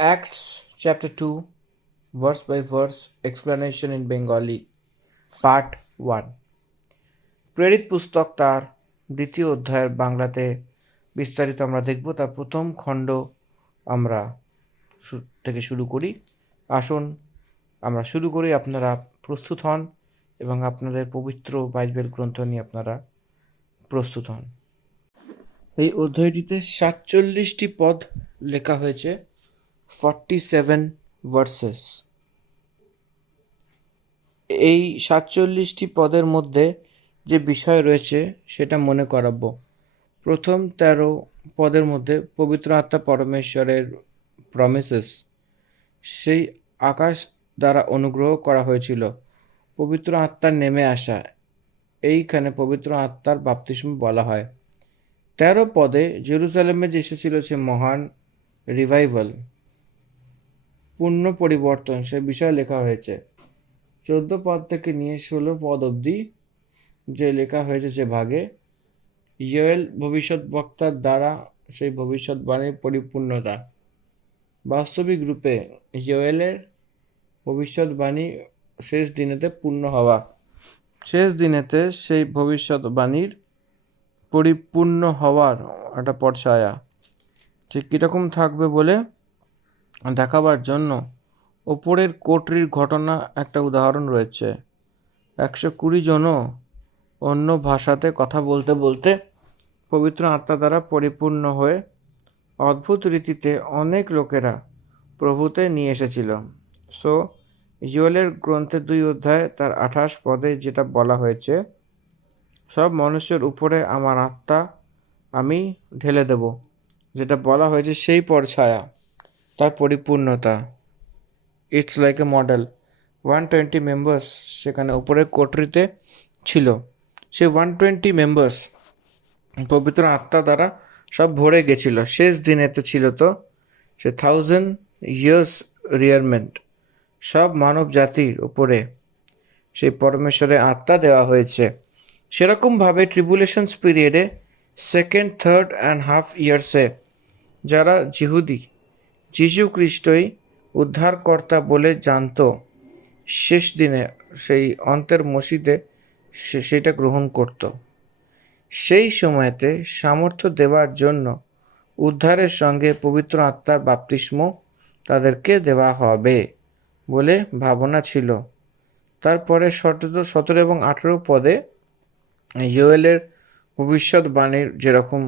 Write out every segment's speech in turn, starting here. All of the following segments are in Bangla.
Acts chapter 2, verse by verse explanation in Bengali, part 1. প্রেরিত পুস্তক তার দ্বিতীয় অধ্যায়ের বাংলাতে বিস্তারিত আমরা দেখব। তার প্রথম খণ্ড আমরা থেকে শুরু করি। আসুন আমরা শুরু করি। আপনারা প্রস্তুত হন এবং আপনাদের পবিত্র বাইবেল গ্রন্থ নিয়ে আপনারা প্রস্তুত হন। এই অধ্যায়টিতে 47টি পদ লেখা হয়েছে, 47 ভার্সেস। এই 47টি পদের মধ্যে যে বিষয় রয়েছে সেটা মনে করাবো। প্রথম 13 পদের মধ্যে পবিত্র আত্মা পরমেশ্বরের প্রমিসেস, সেই আকাশ দ্বারা অনুগ্রহ করা হয়েছিল, পবিত্র আত্মার নেমে আসা, এইখানে পবিত্র আত্মার বাপ্তিস্ম বলা হয়। 13 পদে জেরুজালেমে যে এসেছিল সে মহান রিভাইভাল, পূর্ণ পরিবর্তন, সে বিষয়ে লেখা হয়েছে। 14 পদ থেকে নিয়ে 16 পদ অবধি যে লেখা হয়েছে সে ভাগে ইয়োয়েল ভবিষ্যৎবক্তার দ্বারা সেই ভবিষ্যৎবাণীর পরিপূর্ণতা। বাস্তবিক রূপে ইয়োয়েলের ভবিষ্যৎবাণী শেষ দিনেতে পূর্ণ হওয়া, শেষ দিনেতে সেই ভবিষ্যৎবাণীর পরিপূর্ণ হওয়ার একটা পর্যায়া ঠিক কীরকম থাকবে বলে দেখাবার জন্য ওপরের কোটরির ঘটনা একটা উদাহরণ রয়েছে। 120 জনও অন্য ভাষাতে কথা বলতে বলতে পবিত্র আত্মা দ্বারা পরিপূর্ণ হয়ে অদ্ভুত রীতিতে অনেক লোকেরা প্রভুতে নিয়ে এসেছিল। সো ইয়োয়েলের গ্রন্থে 2 অধ্যায় তার 28 পদে যেটা বলা হয়েছে, সব মানুষের উপরে আমার আত্মা আমি ঢেলে দেব, যেটা বলা হয়েছে সেই পরছায়া, তার পরিপূর্ণতা। It's like a model. 120 members সেখানে উপরের কোটরিতে ছিল। সেই 120 মেম্বার্স পবিত্র আত্মা দ্বারা সব ভরে গেছিল। শেষ দিনেতে ছিল তো সে 1000 ইয়ার্স রিয়ারমেন্ট, সব মানব জাতির উপরে সেই পরমেশ্বরের আত্মা দেওয়া হয়েছে। সেরকমভাবে ট্রিবুলেশনস পিরিয়ডে 2nd, 3rd and half ইয়ার্সে যারা যিহুদি যীশু খ্রিস্টই উদ্ধারকর্তা বলে জানত, শেষ দিনে সেই অন্তের মসজিদে সেটা গ্রহণ করত। সেই সময়তে সামর্থ্য দেওয়ার জন্য উদ্ধারের সঙ্গে পবিত্র আত্মার বাপ্তিস্ম তাদেরকে দেওয়া হবে বলে ভাবনা ছিল। তারপরে 17 এবং 18 পদে ইয়োয়েলের ভবিষ্যৎবাণীর যেরকম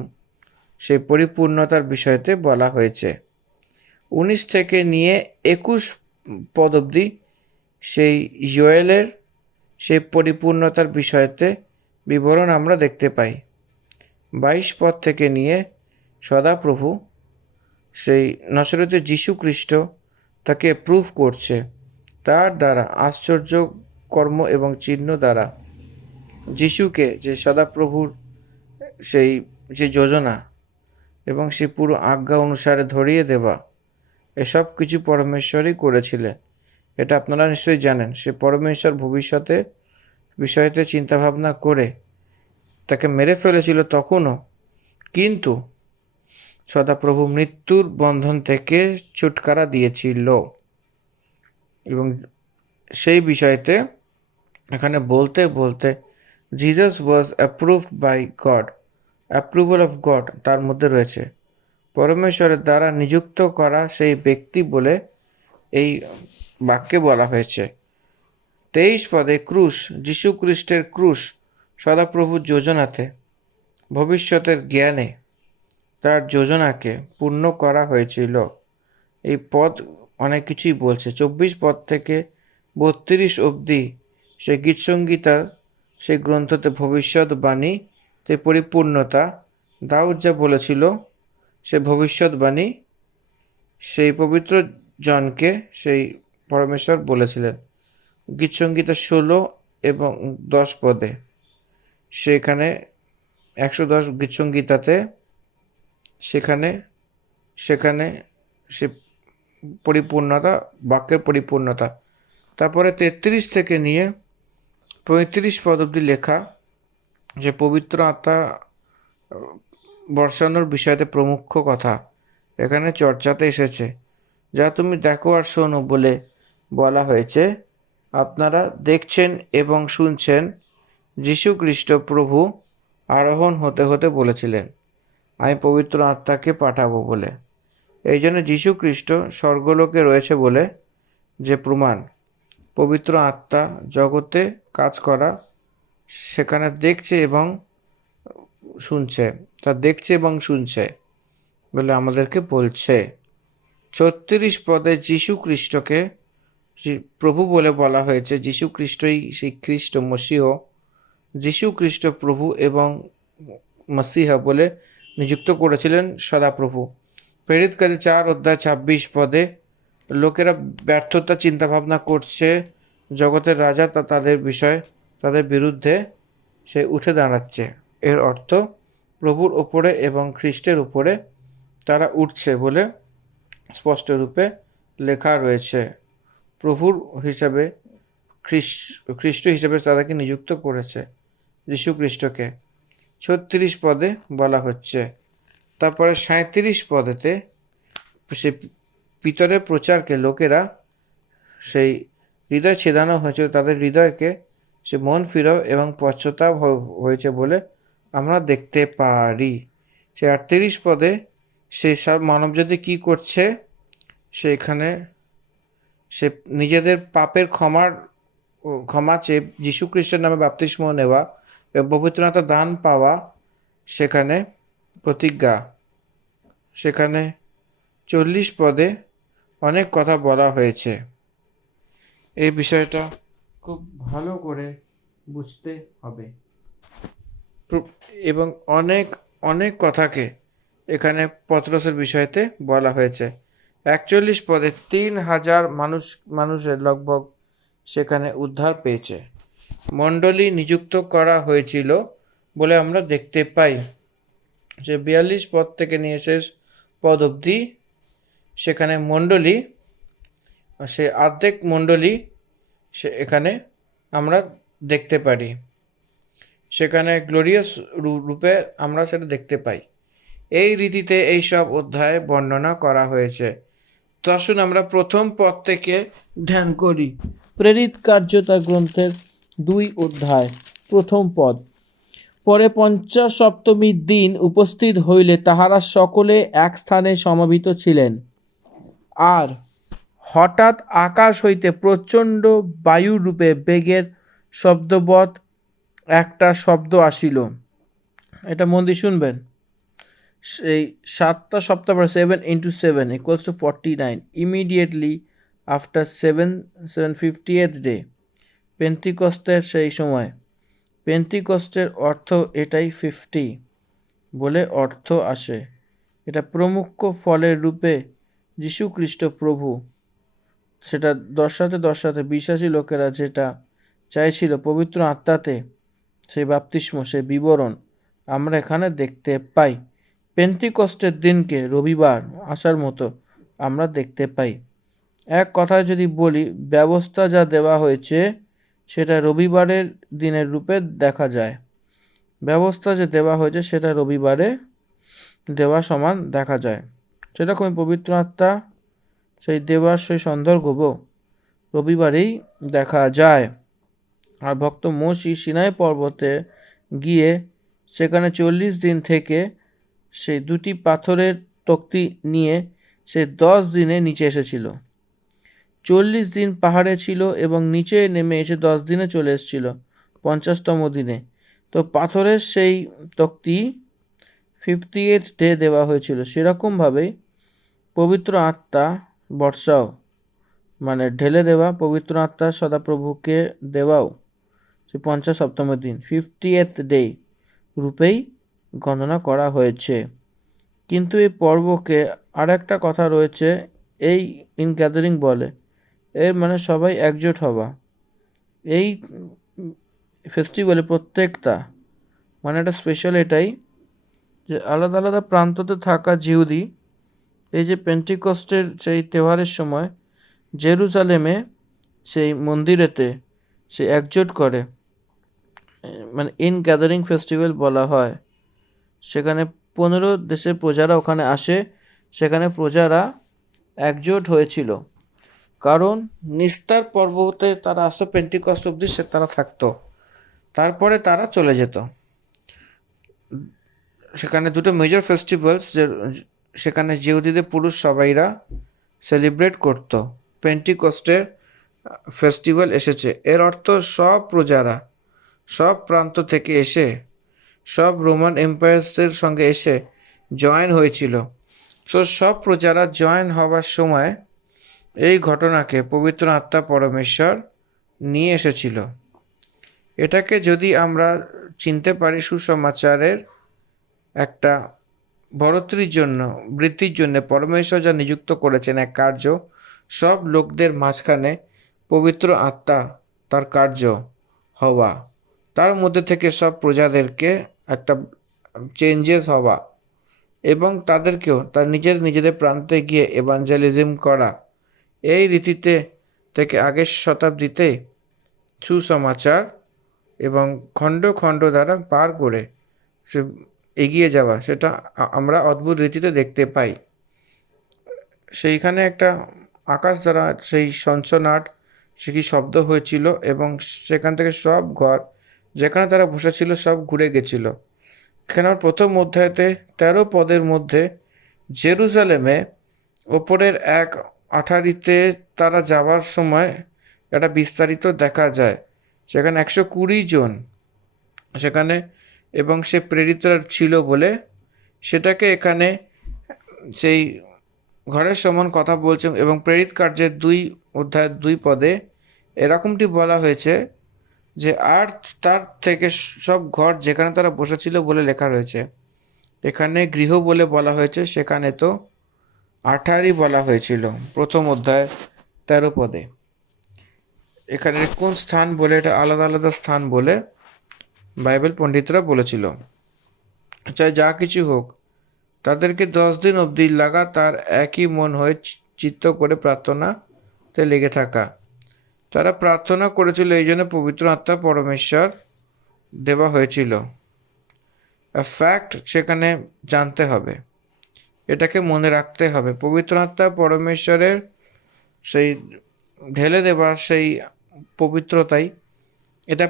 সেই পরিপূর্ণতার বিষয়তে বলা হয়েছে। 19 থেকে নিয়ে 21 পদ অবধি সেই ইয়োয়েলের সেই পরিপূর্ণতার বিষয়তে বিবরণ আমরা দেখতে পাই। 22 পদ থেকে নিয়ে সদাপ্রভু সেই নসরতে যীশু খ্রিস্ট তাকে প্রুভ করছে, তার দ্বারা আশ্চর্য কর্ম এবং চিহ্ন দ্বারা যিশুকে যে সদাপ্রভুর সেই যে যোজনা এবং সে পুরো আজ্ঞা অনুসারে ধরিয়ে দেওয়া, এসব কিছু পরমেশ্বরই করেছিলেন। এটা আপনারা নিশ্চয়ই জানেন। সে পরমেশ্বর ভবিষ্যতে বিষয়তে চিন্তাভাবনা করে তাকে মেরে ফেলেছিল তখনও, কিন্তু সদাপ্রভু মৃত্যুর বন্ধন থেকে ছুটকারা দিয়েছিল। এবং সেই বিষয়তে এখানে বলতে বলতে Jesus was approved by God, approval of God তার মধ্যে রয়েছে, পরমেশ্বরের দ্বারা নিযুক্ত করা সেই ব্যক্তি বলে এই বাক্যে বলা হয়েছে। 23 পদে ক্রুশ, যীশু খ্রিস্টের ক্রুশ সদাপ্রভুর যোজনাতে ভবিষ্যতের জ্ঞানে তার যোজনাকে পূর্ণ করা হয়েছিল। এই পদ অনেক কিছুই বলছে। 24 পদ থেকে 32 অবধি সে গীতসংগীতার সেই গ্রন্থতে ভবিষ্যৎবাণীতে পরিপূর্ণতা, দাউদ যা বলেছিল সে ভবিষ্যৎবাণী সেই পবিত্র জনকে সেই পরমেশ্বর বলেছিলেন। গীতসংগীতা 16 এবং 10 পদে সেখানে 110 গীতসংগীতাতে সেখানে সে পরিপূর্ণতা, বাক্যের পরিপূর্ণতা। তারপরে 33 থেকে নিয়ে 35 পদ অবধি লেখা যে পবিত্র আত্মা বর্ষানোর বিষয়তে প্রমুখ কথা এখানে চর্চাতে এসেছে। যা তুমি দেখো আর শোনো বলে বলা হয়েছে। আপনারা দেখছেন এবং শুনছেন যীশু খ্রিস্ট প্রভু আরোহণ হতে হতে বলেছিলেন, আমি পবিত্র আত্মাকে পাঠাবো বলে। এই জন্য যীশু খ্রিস্ট স্বর্গলোকে রয়েছে বলে যে প্রমাণ, পবিত্র আত্মা জগতে কাজ করা সেখানে দেখছে এবং শুনছে, তা দেখছে এবং শুনছে বলে আমাদেরকে বলছে। 36 পদে যীশু খ্রিস্টকে প্রভু বলে বলা হয়েছে। যীশু খ্রিস্টই সেই খ্রিস্ট মসিহ, যীশু খ্রিস্ট প্রভু এবং মসিহা বলে নিযুক্ত করেছিলেন সদাপ্রভু। প্রেরিত কাজে 4:26 পদে লোকেরা ব্যর্থতা চিন্তাভাবনা করছে, জগতের রাজা তাদের বিষয়, তাদের বিরুদ্ধে সে উঠে দাঁড়াচ্ছে। এর অর্থ প্রভুর ওপরে এবং খ্রিস্টের উপরে তারা উঠছে বলে স্পষ্ট রূপে লেখা রয়েছে। প্রভুর হিসাবে খ্রিস্ট হিসেবে তাদেরকে নিযুক্ত করেছে যীশু খ্রিস্টকে। 36 পদে বলা হচ্ছে। তারপরে 37 পদেতে সে পিতরের প্রচারকে লোকেরা সেই হৃদয় ছেদানো হয়েছে, তাদের হৃদয়কে সে মন ফিরাও এবং পশ্চাতাপ হয়েছে বলে আমরা দেখতে পারি। সে 38 পদে সে সব মানবজাতি কী করছে, সেখানে সে নিজেদের পাপের ক্ষমা চেয়ে যীশু খ্রিস্টের নামে বাপ্তিস্ম নেওয়া এবং পবিত্র আত্মার দান পাওয়া, সেখানে প্রতিজ্ঞা। সেখানে 40 পদে অনেক কথা বলা হয়েছে। এই বিষয়টা খুব ভালো করে বুঝতে হবে এবং অনেক অনেক কথাকে এখানে পত্রসের বিষয়তে বলা হয়েছে। 41 পদে 3000 মানুষের লগভগ সেখানে উদ্ধার পেয়েছে। মণ্ডলী নিযুক্ত করা হয়েছিল বলে আমরা দেখতে পাই। যে 42 পদ থেকে নিয়ে শেষ পদ অবধি সেখানে মণ্ডলী, সে অর্ধেক মণ্ডলী সে এখানে আমরা দেখতে পারি। সেখানে গ্লোরিয়াস রূপে আমরা সেটা দেখতে পাই। এই রীতিতে এই সব অধ্যায়ে বর্ণনা করা হয়েছে। তো আসুন আমরা প্রথম পদ থেকে ধ্যান করি। প্রেরিত কার্যতা গ্রন্থের 2 অধ্যায়, প্রথম পদ। পরে 50 সপ্তমীর দিন উপস্থিত হইলে তাহারা সকলে এক স্থানে সমবেত ছিলেন। আর হঠাৎ আকাশ হইতে প্রচণ্ড বায়ুরূপে বেগের শব্দবৎ একটা শব্দ আসিল। এটা মন দিয়ে শুনবেন। সেই 7টা সপ্তাহ 7 × 7 = 49। ইমিডিয়েটলি আফটার 750th ডে, পেন্তিকস্তের সেই সময়। পেন্তিকস্তের অর্থ এটাই 50 বলে অর্থ আসে। এটা প্রমুখ ফলের রূপে যীশু খ্রিস্ট প্রভু, সেটা দর্শাতে বিশ্বাসী লোকেরা যেটা চাইছিল পবিত্র আত্মাতে সেই বাপ্তিস্ম, সেই বিবরণ আমরা এখানে দেখতে পাই। পেন্তিকস্তের দিনকে রবিবার আসার মতো আমরা দেখতে পাই। এক কথায় যদি বলি, ব্যবস্থা যা দেওয়া হয়েছে সেটা রবিবারের দিনের রূপে দেখা যায়। ব্যবস্থা যে দেওয়া হয়েছে সেটা রবিবারে দেওয়া সমান দেখা যায়। সেরকম পবিত্র আত্মা সেই দেওয়ার সেই সন্দর্ভ রবিবারেই দেখা যায়। আর ভক্ত মোশি সিনাই পর্বতে গিয়ে সেখানে 40 দিন থেকে সেই 2টি পাথরের তক্তি নিয়ে সে 10 দিনে নিচে এসেছিল। 40 দিন পাহাড়ে ছিল এবং নিচে নেমে এসে 10 দিনে চলে এসেছিল 50তম দিনে। তো পাথরের সেই তক্তি 50th ডে দেওয়া হয়েছিল। সেরকমভাবেই পবিত্র আত্মা বর্ষাও, মানে ঢেলে দেওয়া পবিত্র আত্মা সদাপ্রভুকে দেওয়াও সে 50সপ্তম দিন 50th ডে রূপেই গণনা করা হয়েছে। কিন্তু এই পর্বকে আর একটা কথা রয়েছে, এই ইন গ্যাদারিং বলে, এর মানে সবাই একজোট হওয়া। এই ফেস্টিভ্যালে প্রত্যেকটা মানে একটা স্পেশাল এটাই যে আলাদা আলাদা প্রান্ততে থাকা জিহুদি এই যে পেন্টিকস্টের সেই তেওহারের সময় জেরুজালেমে সেই মন্দিরেতে সে একজোট করে, মানে ইন গ্যাদারিং ফেস্টিভ্যাল বলা হয়। সেখানে 15 দেশের প্রজারা ওখানে আসে। সেখানে প্রজারা একজোট হয়েছিল, কারণ নিস্তার পর্বতে তারা আসতো, পেন্টিকস্ট অব্দি তারা থাকতো, তারপরে তারা চলে যেত। সেখানে দুটো মেজর ফেস্টিভ্যালস সেখানে জিহুদিদের পুরুষ সবাইরা সেলিব্রেট করতো। পেন্টিকস্টের ফেস্টিভ্যাল এসেছে, এর অর্থ সব প্রজারা সব প্রান্ত থেকে এসে সব রোমান এম্পায়ার্সের সঙ্গে এসে জয়েন হয়েছিল। তো সব প্রজারা জয়েন হওয়ার সময় এই ঘটনাকে পবিত্র আত্মা পরমেশ্বর নিয়ে এসেছিল। এটাকে যদি আমরা চিনতে পারি সুসমাচারের একটা বড়ত্রির জন্য, বৃদ্ধির জন্য পরমেশ্বর যা নিযুক্ত করেছেন এক কার্য, সব লোকদের মাঝখানে পবিত্র আত্মা তার কার্য হওয়া, তার মধ্যে থেকে সব প্রজাদেরকে একটা চেঞ্জেস হওয়া এবং তাদেরকেও তার নিজেদের প্রান্তে গিয়ে এভাঞ্জেলিজম করা, এই রীতিতে থেকে আগের শতাব্দীতে সুসমাচার এবং খণ্ড খণ্ড দ্বারা পার করে সে এগিয়ে যাওয়া, সেটা আমরা অদ্ভুত রীতিতে দেখতে পাই। সেইখানে একটা আকাশ দ্বারা সেই সঞ্চনাট সে কি শব্দ হয়েছিল এবং সেখান থেকে সব ঘর যেখানে তারা বসেছিল সব ঘুরে গেছিল। এখানে প্রথম অধ্যায়তে 13 পদের মধ্যে জেরুজালেমে ওপরের এক আঠারিতে তারা যাওয়ার সময় একটা বিস্তারিত দেখা যায়। সেখানে 120 জন সেখানে এবং সে প্রেরিতরা ছিল বলে সেটাকে এখানে সেই ঘরের সমান কথা বলছে। এবং প্রেরিত কার্যের 2 অধ্যায়ের 2 পদে এরকমটি বলা হয়েছে যে আর তার থেকে সব ঘর যেখানে তারা বসেছিল বলে লেখা রয়েছে। এখানে গৃহ বলে বলা হয়েছে, সেখানে তো আঠারি বলা হয়েছিল প্রথম অধ্যায় 13 পদে। এখানে কোন স্থান বলে, এটা আলাদা আলাদা স্থান বলে বাইবেল পণ্ডিতরা বলেছিল। চাই যা কিছু হোক, তাদেরকে 10 দিন অবধি লাগাতার একই মন হয়ে চিত্ত করে প্রার্থনাতে লেগে থাকা। তারা প্রার্থনা করেছিল, এই জন্য পবিত্র আত্মা পরমেশ্বর দেওয়া হয়েছিল। ফ্যাক্ট সেখানে জানতে হবে, এটাকে মনে রাখতে হবে। পবিত্র আত্মা পরমেশ্বরের সেই ঢেলে দেওয়া সেই পবিত্রতাই, এটা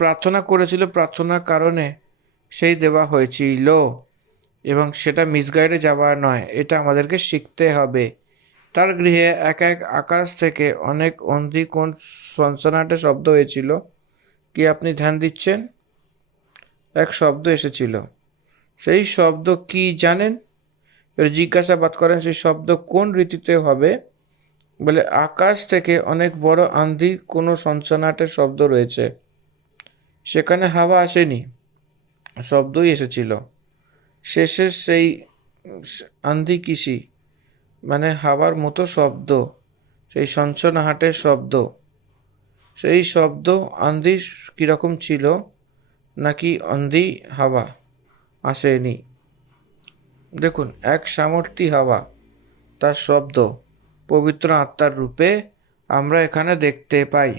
প্রার্থনা করেছিল, প্রার্থনার কারণে সেই দেওয়া হয়েছিল এবং সেটা মিসগাইডে যাওয়া নয়, এটা আমাদেরকে শিখতে হবে। তার গৃহে এক এক আকাশ থেকে অনেক অন্ধি কোন সনসনাটে শব্দ হয়েছিল, কি আপনি ধ্যান দিচ্ছেন? এক শব্দ এসেছিল, সেই শব্দ কি জানেন? জিজ্ঞাসাবাদ করেন সেই শব্দ কোন রীতিতে হবে, বলে আকাশ থেকে অনেক বড় আন্ধি কোনো সনসনাটের শব্দ রয়েছে। সেখানে হাওয়া আসেনি, শব্দই এসেছিল। শেষের সেই আন্ধি কিসি মানে হাওয়ার মতো শব্দ, সেই সনসনাহাটের শব্দ, সেই শব্দ আন্ধি কীরকম ছিল, নাকি আন্ধি হাওয়া আসেনি। দেখুন, এক সামর্থ্যী হাওয়া, তার শব্দ পবিত্র আত্মার রূপে আমরা এখানে দেখতে পাই।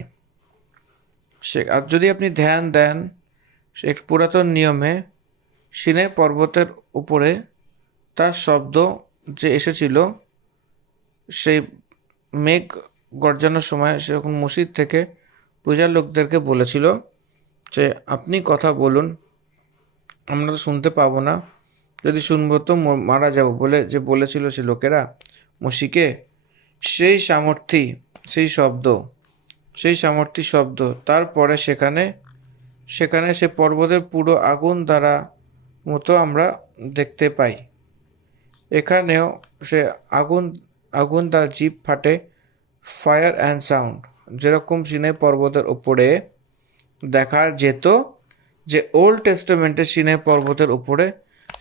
সে আর যদি আপনি ধ্যান দেন, সে পুরাতন নিয়মে সিনাই পর্বতের উপরে তার শব্দ যে এসেছিল, সেই মেঘ গর্জানোর সময় সেরকম মসজিদ থেকে পূজার লোকদেরকে বলেছিল যে আপনি কথা বলুন, আমরা তো শুনতে পাবো না, যদি শুনবো তো মারা যাব বলে যে বলেছিল সে লোকেরা মসিকে। সেই সামর্থ্যী সেই সামর্থ্যী শব্দ তারপরে সেখানে সে পর্বতের পুরো আগুন দ্বারা মতো আমরা দেখতে পাই। এখানেও সে আগুন দ্বারা জিভ ফাটে, ফায়ার অ্যান্ড সাউন্ড, যেরকম সিনাই পর্বতের উপরে দেখা যেত যে ওল্ড টেস্টামেন্টের সিনাই পর্বতের উপরে,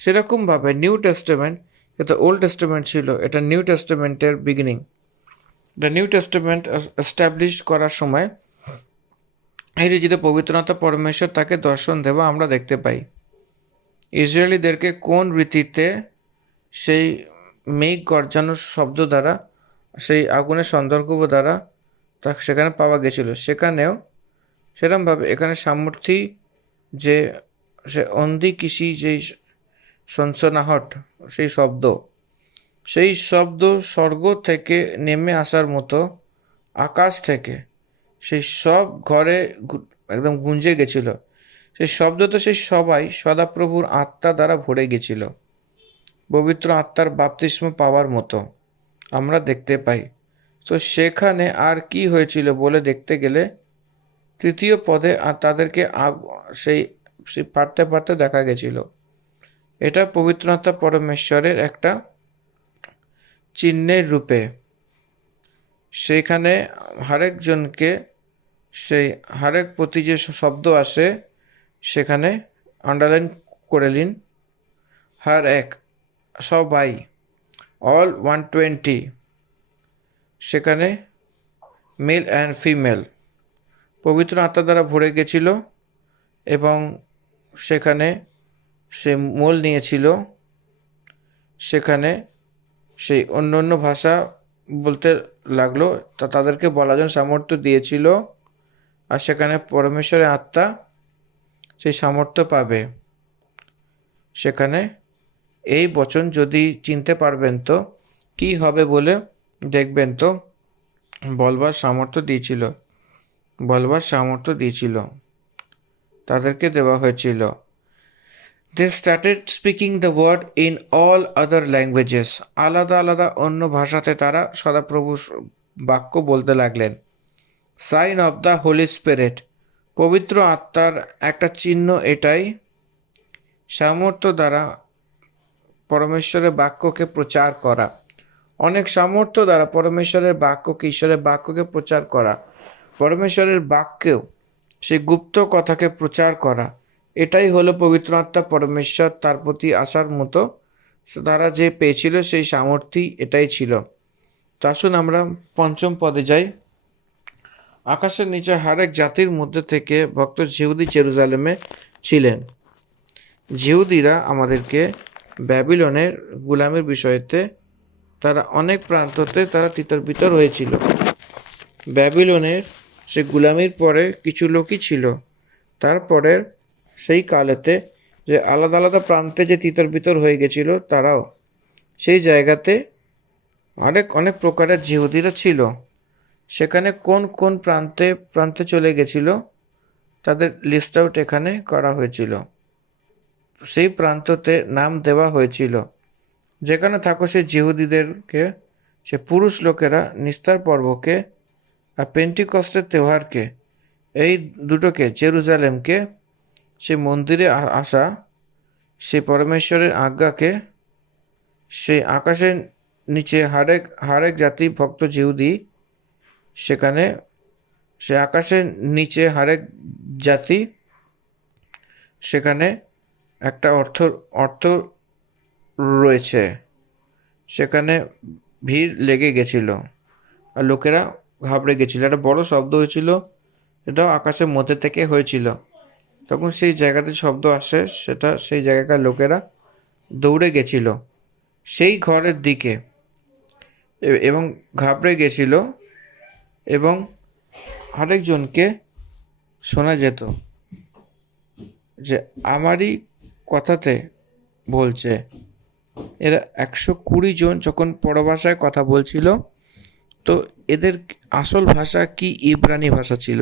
সেরকমভাবে নিউ টেস্টামেন্ট, এটা ওল্ড টেস্টামেন্ট ছিল, এটা নিউ টেস্টামেন্টের beginning. The new testament establish করার সময় এই রীতিতে পবিত্রতা পরমেশ্বর তাকে দর্শন দেওয়া আমরা দেখতে পাই। ইসরায়েলিদেরকে কোন রীতিতে সেই মেঘ গর্জানোর শব্দ দ্বারা, সেই আগুনের সন্দর্ভ দ্বারা তা সেখানে পাওয়া গেছিল, সেখানেও সেরকমভাবে এখানে সামর্থ্যী যে সে অন্ধি কৃষি যেই সনসনাহট সেই শব্দ, সেই শব্দ স্বর্গ থেকে নেমে আসার মতো আকাশ থেকে সেই সব ঘরে একদম গুঞ্জে গেছিল। সেই শব্দতে সেই সবাই সদাপ্রভুর আত্মা দ্বারা ভরে গেছিল, পবিত্র আত্মার বাপ্তিস্ম পাওয়ার মতো আমরা দেখতে পাই। তো সেখানে আর কি হয়েছিল বলে দেখতে গেলে তৃতীয় পদে আর তাদেরকে সেই সেই পারতে পারতে দেখা গেছিল। এটা পবিত্র আত্মা পরমেশ্বরের একটা চিহ্নের রূপে সেইখানে হরেকজনকে সেই হরেক প্রতি যে শব্দ আসে সেখানে আন্ডারলাইন করে নিন। হর এক, সবাই, অল 120, সেখানে মেল অ্যান্ড ফিমেল পবিত্র আত্মা দ্বারা ভরে গেছিল এবং সেখানে সে মূল নিয়েছিল। সেখানে সেই অন্য অন্য ভাষা বলতে লাগলো, তাদেরকে বলার জন্য সামর্থ্য দিয়েছিল। আর সেখানে পরমেশ্বরের আত্মা সেই সামর্থ্য পাবে। সেখানে এই বচন যদি চিনতে পারবেন তো কি হবে বলে দেখবেন তো বলবার সামর্থ্য দিয়েছিল, তাদেরকে দেওয়া হয়েছিল। They started speaking the word in all other languages. আলাদা আলাদা অন্য ভাষাতে তারা সদাপ্রভু বাক্য বলতে লাগলেন। Sign of the holy spirit, পবিত্র আত্মার একটা চিহ্ন এটাই, সামর্থ্য দ্বারা পরমেশ্বরের বাক্যকে প্রচার করা। অনেক সামর্থ্য দ্বারা পরমেশ্বরের বাক্যকে, ঈশ্বরের বাক্যকে প্রচার করা, পরমেশ্বরের বাক্যেও সেই গুপ্ত কথাকে প্রচার করা, এটাই হলো পবিত্র আত্মা পরমেশ্বর তার প্রতি আসার মতো তারা যে পেয়েছিল সেই সামর্থ্যই এটাই ছিল। তো আসুন আমরা পঞ্চম পদে যাই। আকাশের নিচে হরেক জাতির মধ্যে থেকে ভক্ত জিহুদি জেরুজালেমে ছিলেন। জিহুদিরা আমাদেরকে ব্যাবিলনের গুলামের বিষয়তে তারা অনেক প্রান্ততে তারা তিতর বিতর হয়েছিল। ব্যাবিলনের সে গুলামির পরে কিছু লোকই ছিল, তারপরে সেই কালেতে যে আলাদা আলাদা প্রান্তে যে তিতর বিতর হয়ে গেছিল তারাও সেই জায়গাতে অনেক প্রকারের জিহুদিরা ছিল। সেখানে কোন কোন প্রান্তে চলে গেছিল তাদের লিস্ট আউট এখানে করা হয়েছিল। সেই প্রান্ততে নাম দেওয়া হয়েছিল। যেখানে থাকো সেই জিহুদিদেরকে, সে পুরুষ লোকেরা নিস্তার পর্বকে আর পেন্টিকস্টের তেওহারকে, এই দুটোকে, জেরুজালেমকে, সে মন্দিরে আসা, সে পরমেশ্বরের আজ্ঞাকে, সে আকাশের নিচে হরেক জাতি ভক্ত জিহুদি, সেখানে সে আকাশের নিচে হরেক জাতি, সেখানে একটা অর্থ রয়েছে। সেখানে ভিড় লেগে গেছিল আর লোকেরা ঘাবড়ে গেছিল। একটা বড় শব্দ হয়েছিল, এটাও আকাশের মধ্যে থেকে হয়েছিল। তখন সেই জায়গাতে শব্দ আসে, সেই জায়গাকার লোকেরা দৌড়ে গেছিল সেই ঘরের দিকে এবং ঘাবড়ে গেছিল এবং আরেকজনকে শোনা যেত যে আমারই কথাতে বলছে। এরা 120 জন যখন পরভাষায় কথা বলছিল, তো এদের আসল ভাষা কি ইব্রানি ভাষা ছিল।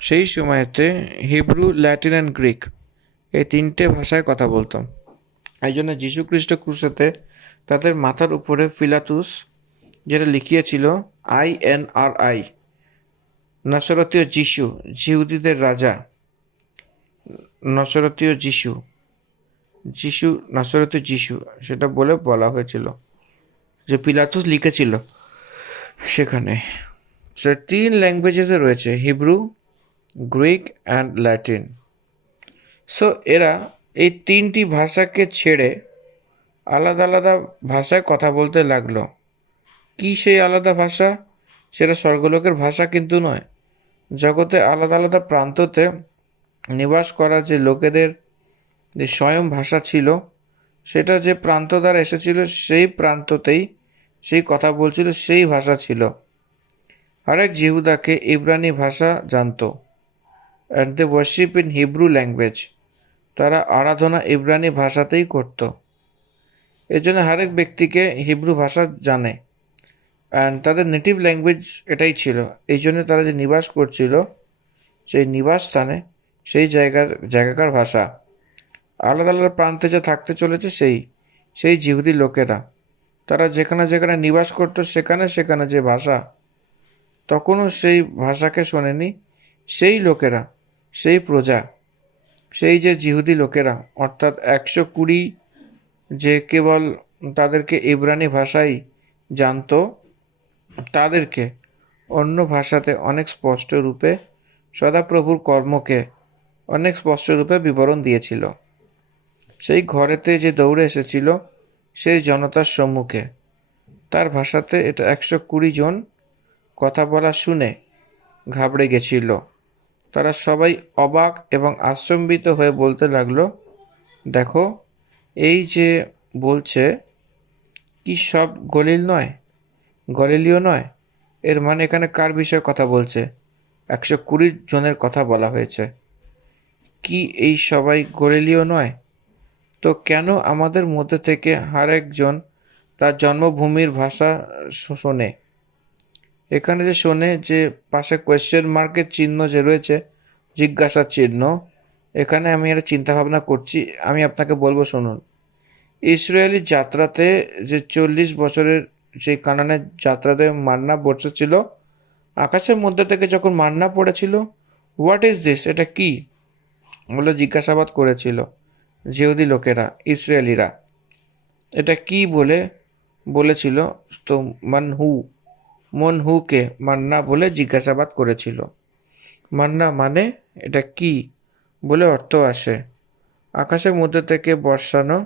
সেই সময়তে হিব্রু, ল্যাটিন অ্যান্ড গ্রিক এই তিনটে ভাষায় কথা বলতাম। এই জন্য যীশুখ্রিস্ট ক্রুশেতে তাদের মাথার উপরে ফিলাতুস যেটা লিখিয়েছিল INRI, নসরতীয় যিশু, জিহুদিদের রাজা, নসরতীয় যিশু, নসরতীয় যিশু, সেটা বলা হয়েছিল যে পিলাতুস লিখেছিল সেখানে। সে 3 ল্যাঙ্গুয়েজেসে রয়েছে, Hebrew, Greek and Latin. So এরা এই 3টি ভাষাকে ছেড়ে আলাদা আলাদা ভাষায় কথা বলতে লাগলো। কি সেই আলাদা ভাষা? সেটা স্বর্গলোকের ভাষা কিন্তু নয়। জগতে আলাদা আলাদা প্রান্ততে নিবাস করা যে লোকেদের যে স্বয়ং ভাষা ছিল, সেটা যে প্রান্ত দ্বারা এসেছিল সেই প্রান্ততেই সেই কথা বলছিল, সেই ভাষা ছিল। আরেক জিহুদাকে ইব্রানি ভাষা জানত, and they worship in Hebrew language, তারা আরাধনা ইব্রানি ভাষাতেই করত। এর জন্য হরেক ব্যক্তিকে হিব্রু ভাষা জানে, অ্যান্ড তাদের নেটিভ ল্যাঙ্গুয়েজ এটাই ছিল। এই জন্য তারা যে নিবাস করছিল সেই নিবাস স্থানে সেই জায়গাকার ভাষা। আলাদা আলাদা প্রান্তে যে থাকতে চলেছে সেই জিহুদি লোকেরা, তারা যেখানে যেখানে নিবাস করতো সেখানে সেখানে যে ভাষা, তখনও সেই ভাষাকে শোনেনি সেই লোকেরা, সেই প্রজা, সেই যে জিহুদি লোকেরা, অর্থাৎ 120 যে কেবল তাদেরকে ইব্রানি ভাষাই জানতো, তাদেরকে অন্য ভাষাতে অনেক স্পষ্ট রূপে সদাপ্রভুর কর্মকে অনেক স্পষ্ট রূপে বিবরণ দিয়েছিল। সেই ঘরেতে যে দৌড়ে এসেছিল সেই জনতার সম্মুখে তার ভাষাতে এটা 120 জন কথা বলা শুনে ঘাবড়ে গেছিল। তারা সবাই অবাক এবং আশ্চর্যিত হয়ে বলতে লাগলো, দেখো, এই যে বলছে, কি সব গলিলীয় নয়? এর মানে এখানে কার বিষয়ে কথা বলছে? 120 জনের কথা বলা হয়েছে। কি এই সবাই গলিলীয় নয়? তো কেন আমাদের মধ্যে থেকে আর একজন তার জন্মভূমির ভাষা শোনে? এখানে যে শোনে, যে পাশে কোয়েশ্চেন মার্কের চিহ্ন যে রয়েছে, জিজ্ঞাসার চিহ্ন, এখানে আমি একটা চিন্তা ভাবনা করছি, আমি আপনাকে বলবো শুনুন। ইসরায়েলি যাত্রাতে যে 40 বছরের সেই কানানের যাত্রাতে মান্না বর্ষেছিল, আকাশের মধ্যে থেকে যখন মান্না পড়েছিল, হোয়াট ইজ দিস, এটা কি বলে জিজ্ঞাসাবাদ করেছিল জিহুদি লোকেরা, ইসরায়েলিরা। এটা কি বলেছিল, তো মনহুকে মান্না বলে জিজ্ঞাসাবাদ করেছিল। মান্না মানে এটা কি বলে অর্থ আসে, আকাশের মধ্যে থেকে বর্ষানো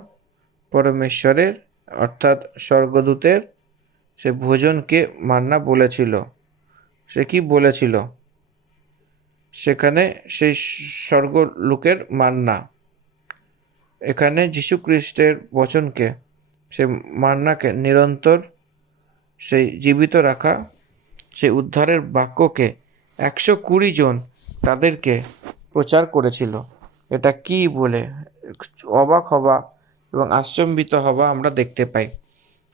পরমেশ্বরের অর্থাৎ স্বর্গদূতের সে ভোজনকে মান্না বলেছিল। সে কি বলেছিল সেখানে? সেই স্বর্গলোকের মান্না। এখানে যীশু খ্রিস্টের বচনকে, সে মান্নাকে নিরন্তর সেই জীবিত রাখা, সেই উদ্ধারের বাক্যকে 120 জন তাদেরকে প্রচার করেছিল। এটা কি বলে অবাক হবা এবং আশ্চর্যিত হবা আমরা দেখতে পাই।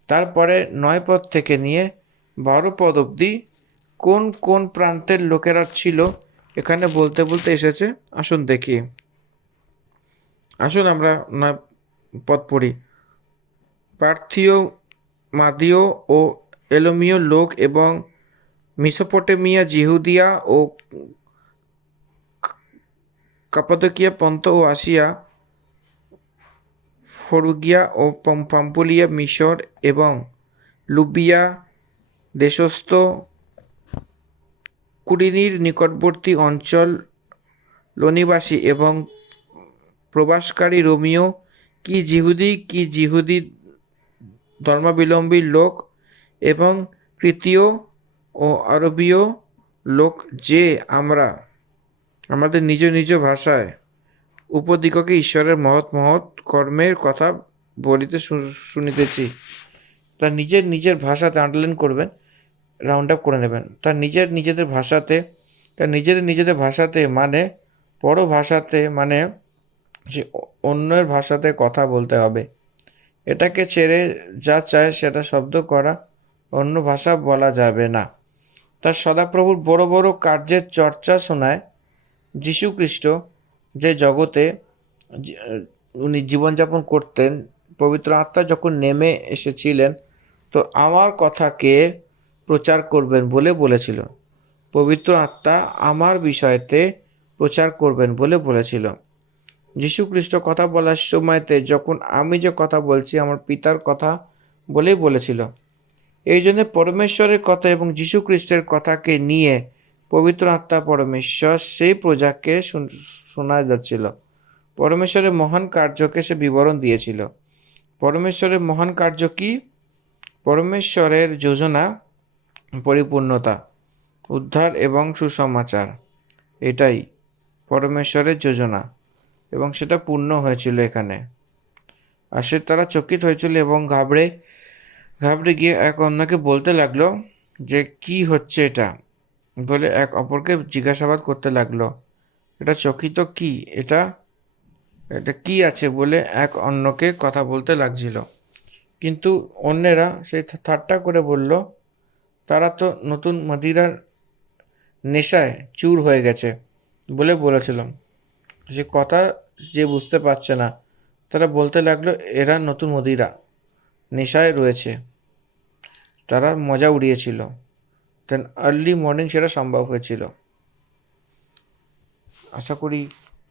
তারপরে 9 পদ থেকে নিয়ে 12 পদ অবধি কোন কোন প্রান্তের লোকেরা ছিল এখানে বলতে বলতে এসেছে। আসুন দেখি, আসুন আমরা 9 পদ পড়ি। পার্থীয়, মাদীয় ও এলোমীয় লোক এবং মেসোপটেমিয়া, জিহুদিয়া ও কাপাদোকিয়া, পন্ত ও আসিয়া, ফরুগিয়া ও পাম্পুলিয়া, মিশর এবং লুবিয়া দেশস্থ, কুরিনির নিকটবর্তী অঞ্চল লনিবাসী এবং প্রবাসকারী রোমীয়, কি জিহুদি ধর্মাবলম্বী লোক এবং তৃতীয় ও আরবীয় লোক, যে আমরা আমাদের নিজ নিজ ভাষায় উপদিগকে ঈশ্বরের মহৎ মহৎ কর্মের কথা বলিতে শুনিতেছি। তার নিজের ভাষাতে আন্ডারলাইন করবেন, রাউন্ড আপ করে নেবেন। তার নিজেদের ভাষাতে মানে পর ভাষাতে, মানে সে অন্যের ভাষাতে কথা বলতে হবে। এটাকে ছেড়ে যা চায় সেটা শব্দ করা, অন্য ভাষা বলা যাবে না। তার সদাপ্রভুর বড় বড় কার্যের চর্চা শোনায়। যীশুখ্রিস্ট যে জগতে উনি জীবনযাপন করতেন, পবিত্র আত্মা যখন নেমে এসেছিলেন, তো আমার কথাকে প্রচার করবেন বলে বলেছিল। পবিত্র আত্মা আমার বিষয়তে প্রচার করবেন বলে বলেছিল। যীশুখ্রিস্ট কথা বলার সময়তে যখন আমি যে কথা বলছি আমার পিতার কথা বলেই বলেছিল। এই জন্য পরমেশ্বরের কথা এবং যীশুখ্রিস্টের কথাকে নিয়ে পবিত্র আত্মা পরমেশ্বর সেই প্রজাকে শোনা যাচ্ছিল। পরমেশ্বরের মহান কার্যকে সে বিবরণ দিয়েছিল। পরমেশ্বরের মহান কার্য কি? পরমেশ্বরের যোজনা, পরিপূর্ণতা, উদ্ধার এবং সুসমাচার, এটাই পরমেশ্বরের যোজনা, এবং সেটা পূর্ণ হয়েছিল এখানে। আর সে তারা চকিত হয়েছিল এবং ঘাবড়ে গিয়ে এক অন্যকে বলতে লাগলো যে কি হচ্ছে এটা বলে এক অপরকে জিজ্ঞাসাবাদ করতে লাগলো। এটা চকিত কি, এটা কি আছে বলে এক অন্যকে কথা বলতে লাগছিল। কিন্তু অন্যেরা সেই ঠাট্টা করে বলল, তারা তো নতুন মদিরার নেশায় চুর হয়ে গেছে বলে বলেছিল। যে কথা যে বুঝতে পারছে না, তারা বলতে লাগলো এরা নতুন মদিরা নেশায় রয়েছে, তারা মজা উড়িয়েছিল। দেন আর্লি মর্নিং সেটা সম্ভব হয়েছিল। আশা করি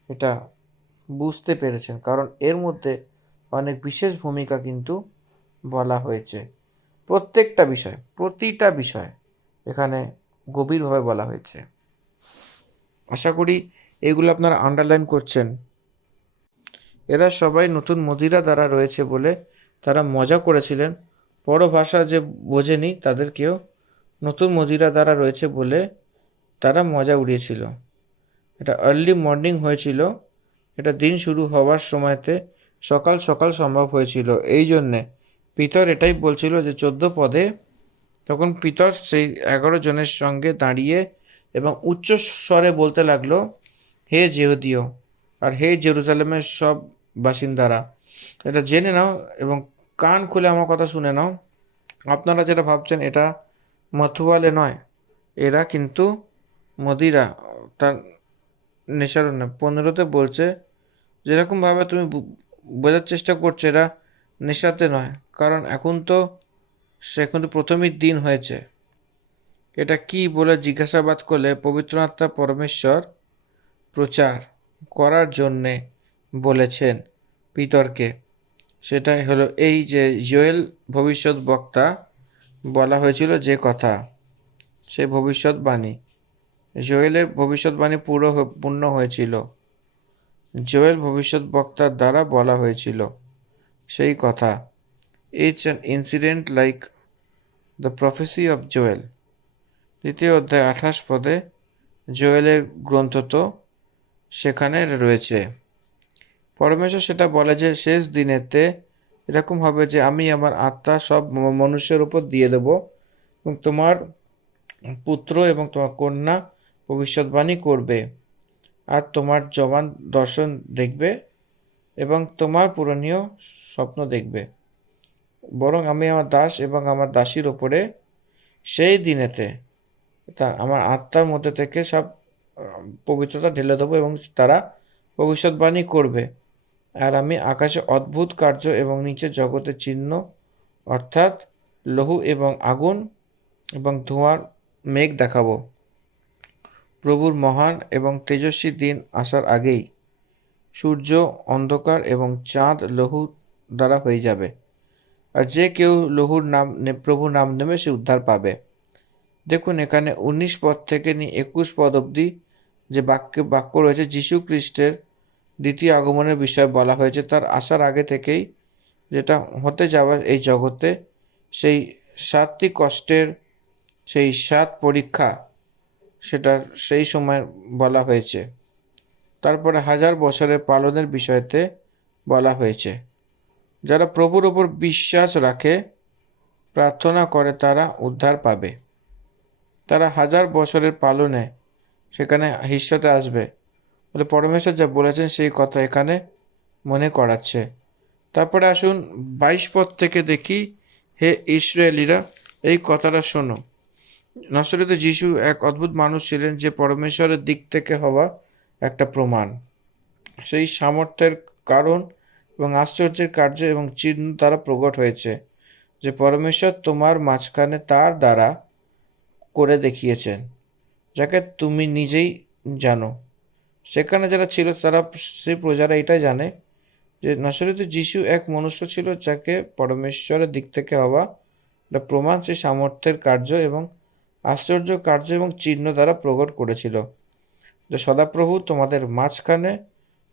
এটা বুঝতে পেরেছেন, কারণ এর মধ্যে অনেক বিশেষ ভূমিকা কিন্তু বলা হয়েছে। প্রতিটা বিষয় এখানে গভীরভাবে বলা হয়েছে। আশা করি এগুলো আপনারা আন্ডারলাইন করছেন। এরা সবাই নতুন মদিরা দ্বারা রয়েছে বলে তারা মজা করেছিলেন। পরভাষা যে বোঝেনি তাদেরকেও নতুন মদিরা দ্বারা রয়েছে বলে তারা মজা উড়িয়েছিল। এটা আর্লি মর্নিং হয়েছিল, এটা দিন শুরু হওয়ার সময়তে সকাল সকাল সম্ভব হয়েছিল। এই জন্যে পিতর এটাই বলছিল যে 14 পদে তখন পিতর সেই 11 জনের সঙ্গে দাঁড়িয়ে এবং উচ্চ স্বরে বলতে লাগলো, হে যেহুদীয় আর হে জেরুজালেমের সব বাসিন্দারা, এটা জেনে নাও এবং কান খুলে আমার কথা শুনে নাও। আপনারা যেটা ভাবছেন এটা মথুয়ালে নয়, এরা কিন্তু মদিরা, তার নেশার নয়। 15তে বলছে যেরকমভাবে তুমি বোঝার চেষ্টা করছো এরা নেশাতে নয়, কারণ এখন তো প্রথমই দিন হয়েছে। এটা কি বলে জিজ্ঞাসাবাদ করলে পবিত্র আত্মা পরমেশ্বর প্রচার করার জন্যে বলেছেন পিতরকে। সেটাই হলো এই যে জোয়েল ভবিষ্যৎ বক্তা বলা হয়েছিল যে কথা, সে ভবিষ্যৎবাণী, জোয়েলের ভবিষ্যৎবাণী পূর্ণ হয়েছিল, জোয়েল ভবিষ্যৎ বক্তার দ্বারা বলা হয়েছিল সেই কথা। It's an incident like the প্রফেসি of Joel. 2 অধ্যায় 28 পদে জোয়েলের গ্রন্থ তো সেখানে রয়েছে। পরমেশ্বর সেটা বলে যে শেষ দিনেতে এরকম হবে যে আমি আমার আত্মা সব মনুষ্যের উপর দিয়ে দেব এবং তোমার পুত্র এবং তোমার কন্যা ভবিষ্যৎবাণী করবে, আর তোমার জবান দর্শন দেখবে এবং তোমার পূরণীয় স্বপ্ন দেখবে। বরং আমি আমার দাস এবং আমার দাসীর ওপরে সেই দিনেতে আমার আত্মার মধ্যে থেকে সব পবিত্রতা ঢেলে দেবো এবং তারা ভবিষ্যৎবাণী করবে। আর আমি আকাশে অদ্ভুত কার্য এবং নিচে জগতের চিহ্ন, অর্থাৎ লৌহ এবং আগুন এবং ধোঁয়ার মেঘ দেখাবো। প্রভুর মহান এবং তেজস্বী দিন আসার আগেই সূর্য অন্ধকার এবং চাঁদ লৌহ দ্বারা হয়ে যাবে, আর যে কেউ প্রভুর নাম নেবে সে উদ্ধার পাবে। দেখুন এখানে 19 পদ থেকে নিয়ে 21 পদ অবধি যে বাক্য রয়েছে যীশু খ্রিস্টের দ্বিতীয় আগমনের বিষয়ে বলা হয়েছে। তার আসার আগে থেকেই যেটা হতে যাওয়া এই জগতে, সেই 7টি কষ্টের সেই 7 পরীক্ষা, সেটার সেই সময় বলা হয়েছে। তারপরে 1000 বছরের পালনের বিষয়তে বলা হয়েছে। যারা প্রভুর ওপর বিশ্বাস রাখে, প্রার্থনা করে, তারা উদ্ধার পাবে। তারা 1000 বছরের পালনে সেখানে হিস্যতে আসবে বলে পরমেশ্বর যা বলেছেন সেই কথা এখানে মনে করাচ্ছে। তারপরে আসুন 22 পদ থেকে দেখি, হে ইসরায়েলিরা এই কথাটা শোনো। নসরতে যিশু এক অদ্ভুত মানুষ ছিলেন, যে পরমেশ্বরের দিক থেকে হওয়া একটা প্রমাণ, সেই সামর্থ্যের কারণ এবং আশ্চর্যের কার্য এবং চিহ্ন দ্বারা প্রকট হয়েছে, যে পরমেশ্বর তোমার মাঝখানে তার দ্বারা করে দেখিয়েছেন, যাকে তুমি নিজেই জানো। সেখানে যারা ছিল তারা, সেই প্রজারা এটাই জানে যে নসরতে যিশু এক মনুষ্য ছিল, যাকে পরমেশ্বরের দিক থেকে হওয়া একটা প্রমাণ, সেই সামর্থ্যের কার্য এবং আশ্চর্য কার্য এবং চিহ্ন দ্বারা প্রকট করেছিল, যে সদাপ্রভু তোমাদের মাঝখানে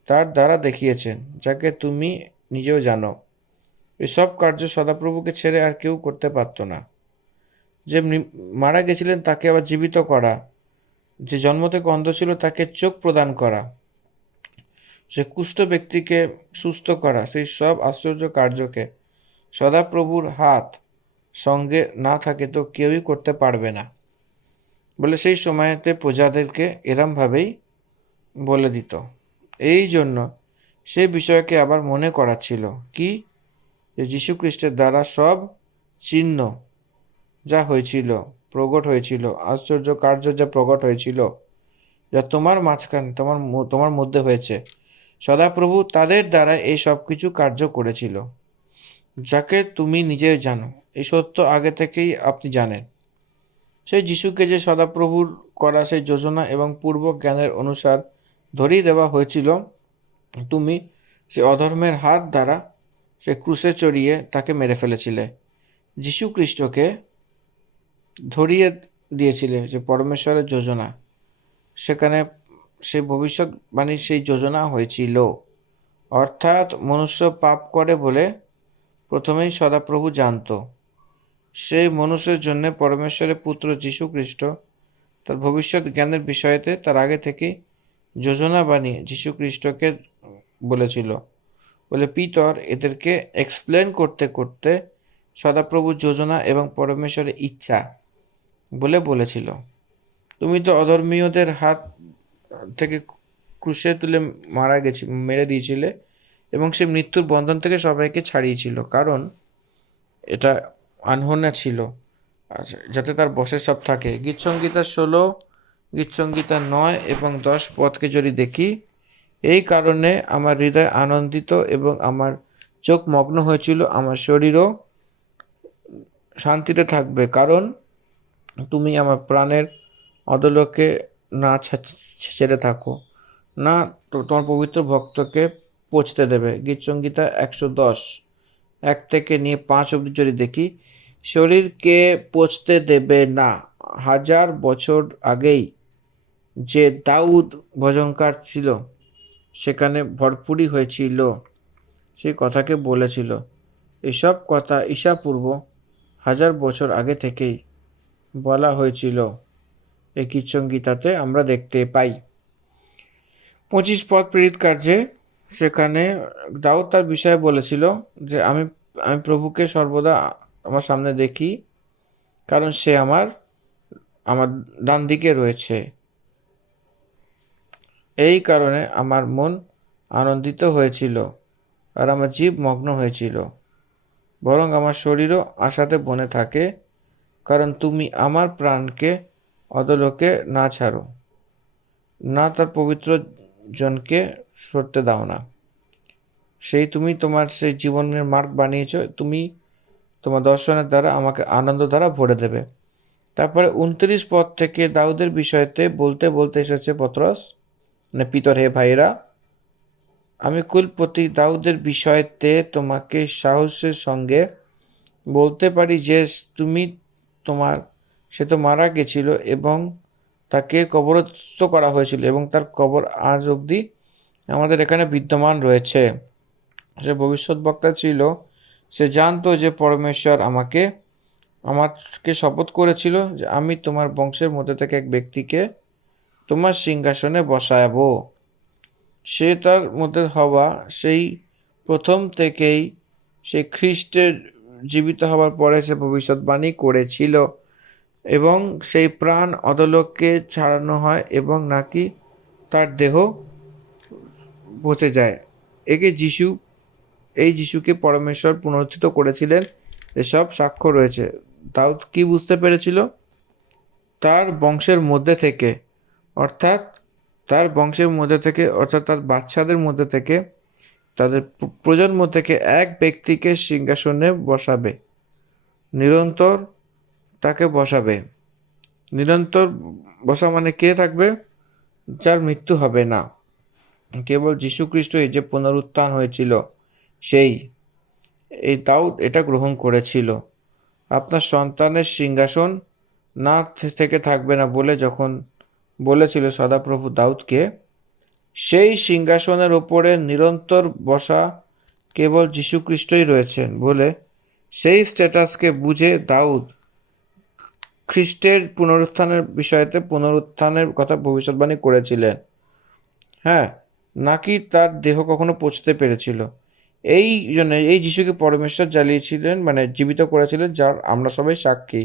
তার দ্বারা দেখিয়েছেন, যাকে তুমি নিজেও জানো। এসব কার্য সদাপ্রভুকে ছেড়ে আর কেউ করতে পারত না। যে মারা গেছিলেন তাকে আবার জীবিত করা, যে জন্ম থেকে অন্ধ ছিল তাকে চোখ প্রদান করা, সে কুষ্ঠ ব্যক্তিকে সুস্থ করা, সেই সব আশ্চর্য কার্যকে সদাপ্রভুর হাত সঙ্গে না থাকে তো কেউই করতে পারবে না বলে সেই সময়তে প্রজাদেরকে এরমভাবেই বলে দিত। এই জন্য সেই বিষয়কে আবার মনে করাচ্ছিল কি, যে যীশু খ্রিস্টের দ্বারা সব চিহ্ন যা হয়েছিল, প্রকট হয়েছিল, আশ্চর্য কার্য যা প্রকট হয়েছিল, যা তোমার মাঝখানে তোমার মধ্যে হয়েছে, সদাপ্রভু তাদের দ্বারা এই সব কিছু কার্য করেছিল, যাকে তুমি নিজেই জানো। এই সত্য আগে থেকেই আপনি জানেন। সেই যিশুকে যে সদাপ্রভুর করা সেই যোজনা এবং পূর্ব জ্ঞানের অনুসার ধরিয়ে দেওয়া হয়েছিল, তুমি সে অধর্মের হাত দ্বারা সে ক্রুশে চড়িয়ে তাকে মেরে ফেলেছিলে। যীশু খ্রিস্টকে ধরিয়ে দিয়েছিলে যে পরমেশ্বরের যোজনা, সেখানে সেই ভবিষ্যৎবাণীর সেই যোজনা হয়েছিল। অর্থাৎ মনুষ্য পাপ করে বলে প্রথমেই সদাপ্রভু জানত। সেই মনুষ্যের জন্য পরমেশ্বরের পুত্র যীশু খ্রিস্ট তার ভবিষ্যৎ জ্ঞানের বিষয়তে তার আগে থেকেই যোজনা বানিয়ে যীশু খ্রিস্টকে বলেছিল বলে পিতর এদেরকে এক্সপ্লেন করতে করতে সদাপ্রভুর যোজনা এবং পরমেশ্বরের ইচ্ছা বলেছিল। তুমি তো অধর্মীয়দের হাত থেকে ক্রুশে তুলে মেরে দিয়েছিলে এবং সে মৃত্যুর বন্ধন থেকে সবাইকে ছাড়িয়েছিল, কারণ এটা আনহনা ছিল, যাতে তার বসে সব থাকে। গীতসংগীতা 16, গীতসংগীতা 9 এবং 10 পদকে যদি দেখি, এই কারণে আমার হৃদয় আনন্দিত এবং আমার চোখ মগ্ন হয়েছিল, আমার শরীরও শান্তিতে থাকবে, কারণ তুমি আমার প্রাণের অধোলোকে না ছেড়ে থাকো, না তোমার পবিত্র ভক্তকে পৌঁছতে দেবে। গীতসংগীতা 110, 1 থেকে নিয়ে 5 অবধি যদি দেখি, শরীরকে পৌঁছতে দেবে না। 1000 বছর আগেই যে দাউদ ভজনকার ছিল, সেখানে ভরপুরই হয়েছিল, সেই কথাকে বলেছিল। এসব কথা ঈশাপূর্ব 1000 বছর আগে থেকেই বলা হয়েছিল, এই গীতসংগীতাতে আমরা দেখতে পাই। 25 পদ প্রেরিত কার্যে সেখানে দাউদ তার বিষয়ে বলেছিল যে আমি প্রভুকে সর্বদা আমার সামনে দেখি, কারণ সে আমার ডান দিকে রয়েছে। এই কারণে আমার মন আনন্দিত হয়েছিল আর আমার জীব মগ্ন হয়েছিল, বরং আমার শরীরও আশাতে বনে থাকে, কারণ তুমি আমার প্রাণকে অধোলোকে না ছাড়ো, না তার পবিত্র জনকে সরতে দাও না। তুমি তোমার সেই জীবনের মার্গ বানিয়েছ, তুমি তোমার দর্শনের দ্বারা আমাকে আনন্দ দ্বারা ভরে দেবে। তারপরে 29 পদ থেকে দাউদের বিষয়তে বলতে বলতে এসেছে পত্রস, মানে পিতর, হে ভাইরা, আমি কুলপতি দাউদের বিষয়তে তোমাকে সাহসের সঙ্গে বলতে পারি যে সে তো মারা গেছিল এবং তাকে কবরস্থ করা হয়েছিল এবং তার কবর আজ অবধি আমাদের এখানে বিদ্যমান রয়েছে। সে ভবিষ্যৎবক্তা ছিল, সে জানতো যে পরমেশ্বর আমাকে শপথ করেছিল যে আমি তোমার বংশের মধ্যে থেকে এক ব্যক্তিকে তোমার সিংহাসনে বসাবো। সে তার মধ্যে হওয়া সেই প্রথম থেকেই সে খ্রিস্টের জীবিত হওয়ার পরে সে ভবিষ্যৎবাণী করেছিল এবং সেই প্রাণ অধোলোককে ছাড়ানো হয় এবং নাকি তার দেহ পচে যায়। এই যিশুকে পরমেশ্বর পুনরুত্থিত করেছিলেন, এসব সাক্ষ্য রয়েছে। দাউদ কি বুঝতে পেরেছিল? তার বংশের মধ্যে থেকে অর্থাৎ তার বাচ্চাদের মধ্যে থেকে, তাদের প্রজন্ম থেকে এক ব্যক্তিকে সিংহাসনে বসাবে, নিরন্তর তাকে বসাবে। নিরন্তর বসা মানে কে থাকবে? যার মৃত্যু হবে না। কেবল যীশু খ্রিস্টই যে পুনরুত্থান হয়েছিল, এই দাউদ এটা গ্রহণ করেছিল। আপনার সন্তানের সিংহাসন না থেকে থাকবে না বলে যখন বলেছিল সদাপ্রভু দাউদকে, সেই সিংহাসনের উপরে নিরন্তর বসা কেবল যীশু খ্রিস্টই রয়েছেন বলে সেই স্ট্যাটাসকে বুঝে দাউদ খ্রিস্টের পুনরুত্থানের বিষয়তে পুনরুত্থানের কথা ভবিষ্যৎবাণী করেছিলেন। নাকি তার দেহ কখনো পৌঁছতে পেরেছিল। এই জন্য এই যিশুকে পরমেশ্বর জ্বালিয়েছিলেন, মানে জীবিত করেছিলেন, যার আমরা সবাই সাক্ষী।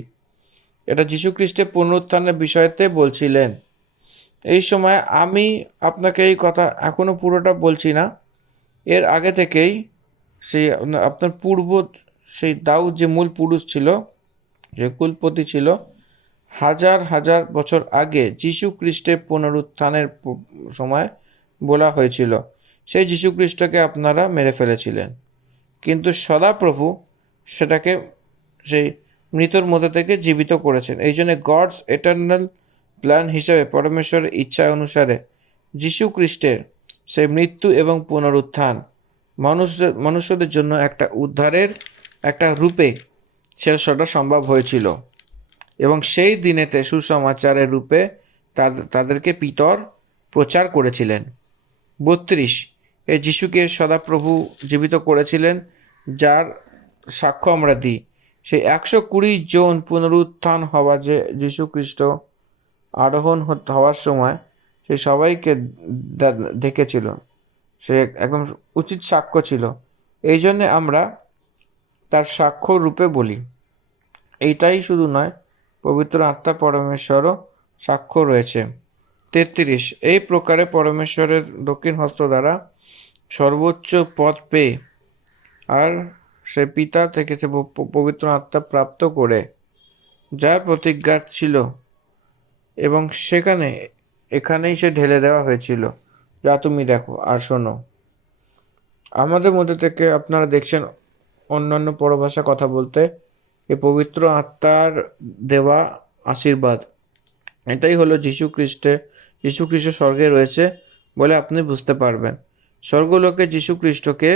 এটা যীশু খ্রিস্টের পুনরুত্থানের বিষয়তে বলছিলেন। এই সময় আমি আপনাকে এই কথা এখনো পুরোটা বলছি না, এর আগে থেকেই সেই আপনার সেই দাউদ যে মূল পুরুষ ছিল, যে কুলপতি ছিল, হাজার হাজার বছর আগে যীশু খ্রিস্টের পুনরুত্থানের সময় বলা হয়েছিল সেই যীশু খ্রিস্টকে আপনারা মেরে ফেলেছিলেন, কিন্তু সদাপ্রভু সেটাকে সেই মৃতর মধ্যে থেকে জীবিত করেছেন। এই জন্য গডস এটার্নাল প্ল্যান হিসাবে পরমেশ্বরের ইচ্ছা অনুসারে যীশু খ্রিস্টের সেই মৃত্যু এবং পুনরুত্থান মনুষ্যদের জন্য একটা উদ্ধারের একটা রূপে সেটা সম্ভব হয়েছিল, এবং সেই দিনেতে সুসমাচারের রূপে তাদেরকে পিতর প্রচার করেছিলেন। 32, এই যিশুকে সদাপ্রভু জীবিত করেছিলেন, যার সাক্ষ্য আমরা দিই। সেই 120 জন পুনরুত্থান হওয়া যে যীশু খ্রিস্ট আরোহণ হওয়ার সময় সেই সবাইকে দেখেছিল, সে একদম উচিত সাক্ষ্য ছিল। এই জন্যে আমরা তার সাক্ষ্য রূপে বলি। এইটাই শুধু নয়, পবিত্র আত্মা পরমেশ্বরও সাক্ষ্য রয়েছে। 33, এই প্রকারে পরমেশ্বরের দক্ষিণ হস্ত দ্বারা সর্বোচ্চ পদ পেয়ে আর সে পিতা থেকে সে পবিত্র আত্মা প্রাপ্ত করে যার প্রতিজ্ঞা ছিল, এবং এখানেই সে ঢেলে দেওয়া হয়েছিল, যা তুমি দেখো আর শোনো। আমাদের মধ্যে থেকে আপনারা দেখছেন অন্যান্য পরভাষা কথা বলতে, এই পবিত্র আত্মার দেওয়া আশীর্বাদ, এটাই হলো যীশু খ্রিস্ট স্বর্গে রয়েছে বলে আপনি বুঝতে পারবেন। স্বর্গলোকে যীশু খ্রিস্টকে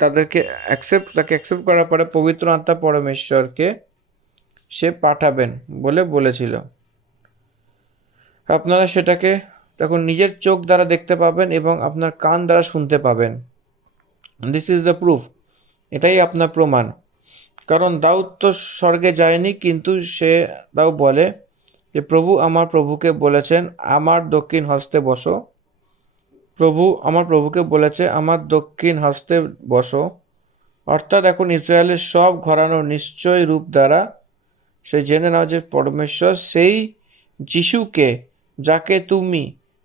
তাকে অ্যাকসেপ্ট করার পরে পবিত্র আত্মা পরমেশ্বরকে সে পাঠাবেন বলে বলেছিল। আপনারা সেটাকে তখন নিজের চোখ দ্বারা দেখতে পাবেন এবং আপনার কান দ্বারা শুনতে পাবেন। দিস ইজ দ্য প্রুফ, এটাই আপনার প্রমাণ। কারণ দাউদ তো স্বর্গে যায়নি, কিন্তু তাও বলে যে প্রভু আমার প্রভুকে বলেছেন আমার দক্ষিণ হস্তে বসো। প্রভু আমার প্রভুকে বলেছে আমার দক্ষিণ হস্তে বসো, অর্থাৎ এখন ইসরায়েলের সব ঘরানোর নিশ্চয় রূপ দ্বারা সে জেনে নাও যে পরমেশ্বর সেই যিশুকে যাকে তুমি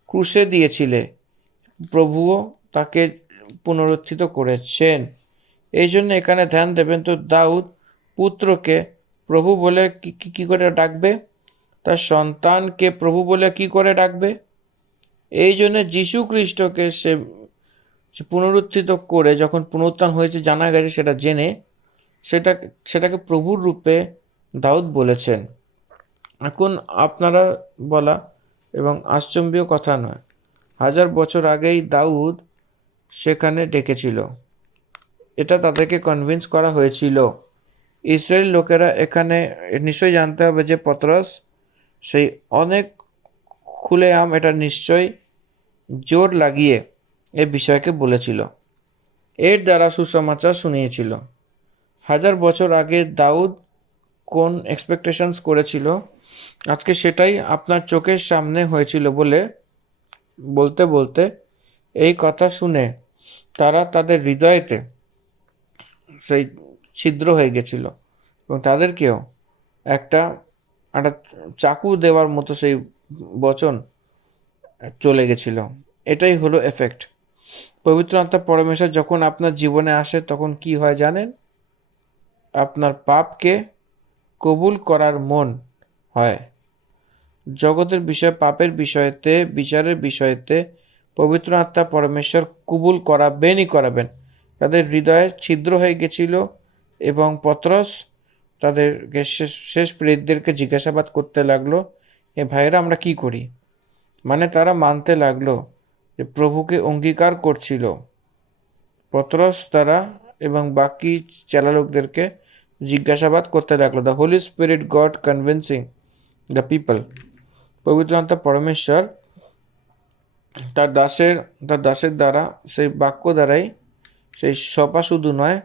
ক্রুশে দিয়েছিলে, প্রভুও তাকে পুনরুত্থিত করেছেন। এই জন্য এখানে ধ্যান দেবেন। তো দাউদ পুত্রকে প্রভু বলে কি করে ডাকবে? তার সন্তানকে প্রভু বলে কি করে ডাকবে? এই জন্য যীশু খ্রিস্টকে সে পুনরুত্থিত করে যখন পুনরুত্থান হয়েছে জানা গেছে, সেটা জেনে সেটাকে প্রভুর রূপে দাউদ বলেছেন। এখন আপনারা বলা এবং আশ্চর্যীয় কথা নয়, 1000 বছর আগেই দাউদ সেখানে ডেকেছিল, এটা তাদেরকে কনভিন্স করা হয়েছিল। ইসরায়েল লোকেরা এখানে নিশ্চয়ই জানতে হবে যে পত্রস সেই অনেক খুলেআম এটা নিশ্চয় জোর লাগিয়ে এ বিষয়কে বলেছিল, এর দ্বারা সুসমাচার শুনিয়েছিল। 1000 বছর আগে দাউদ কোন এক্সপেকটেশনস করেছিল, আজকে সেটাই আপনার চোখের সামনে হয়েছিল বলতে বলতে এই কথা শুনে তারা তাদের হৃদয়েতে সেই ছিদ্র হয়ে গেছিল, এবং তাদেরকেও একটা চাকু দেওয়ার মতো সেই বচন চলে গেছিল। এটাই হলো এফেক্ট। পবিত্র আত্মা পরমেশ্বর যখন আপনার জীবনে আসে তখন কি হয় জানেন? আপনার পাপকে কবুল করার মন হয়। জগতের বিষয়, পাপের বিষয়তে, বিচারের বিষয়তে পবিত্র আত্মা পরমেশ্বর কবুল করাবেন। তাদের হৃদয়ে ছিদ্র হয়ে গেছিল, এবং পত্রস তাদেরকে শেষ প্রেরিতদেরকে জিজ্ঞাসাবাদ করতে লাগলো, এ ভাইয়েরা আমরা কি করি? মানে তারা মানতে লাগলো যে প্রভুকে অঙ্গীকার করছিল। পত্রস তারা এবং বাকি চেলা লোকদেরকে জিজ্ঞাসাবাদ করতে লাগলো। The holy spirit god convincing the people. পবিত্র আত্মা পরমেশ্বর তার দাসের দ্বারা, সেই বাক্য দ্বারাই, সেই সপা শুধু নয়,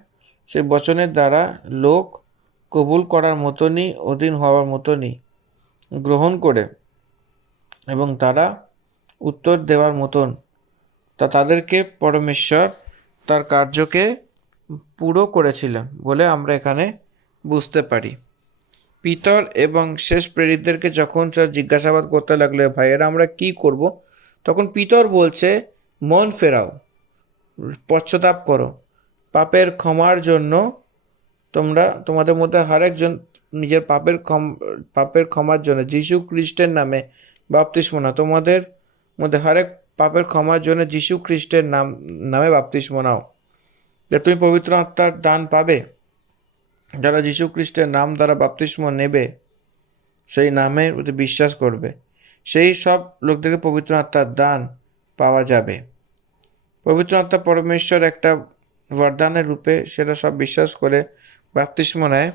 সেই বচনের দ্বারা লোক কবুল করার মতনই, অধীন হওয়ার মতনই গ্রহণ করে, এবং তারা উত্তর দেওয়ার মতন তাদেরকে পরমেশ্বর তার কার্যকে পুরো করেছিলেন বলে আমরা এখানে বুঝতে পারি। পিতর এবং শেষ প্রেরিতদেরকে যখন জিজ্ঞাসাবাদ করতে লাগলো, ভাইয়েরা আমরা কি করব, তখন পিতর বলছে মন ফেরাও, পশ্চাতাপ করো, পাপের ক্ষমার জন্য তোমাদের মধ্যে আরেকজন নিজের পাপের ক্ষমার জন্য যীশু খ্রিস্টের নামে বাপ্তিস্ম নাও। তোমাদের মধ্যে আরেক পাপের ক্ষমার জন্য যীশু খ্রিস্টের নামে বাপ্তিস্ম নাও, যে তুমি পবিত্র আত্মার দান পাবে। যারা যীশু খ্রিস্টের নাম দ্বারা বাপ্তিস্ম নেবে, সেই নামের প্রতি বিশ্বাস করবে, সেই সব লোকদেরকে পবিত্র আত্মার দান পাওয়া যাবে। পবিত্র আত্মা পরমেশ্বর একটা বরদানের রূপে, সেটা সব বিশ্বাস করে বাপ্তিস্ম নেয়,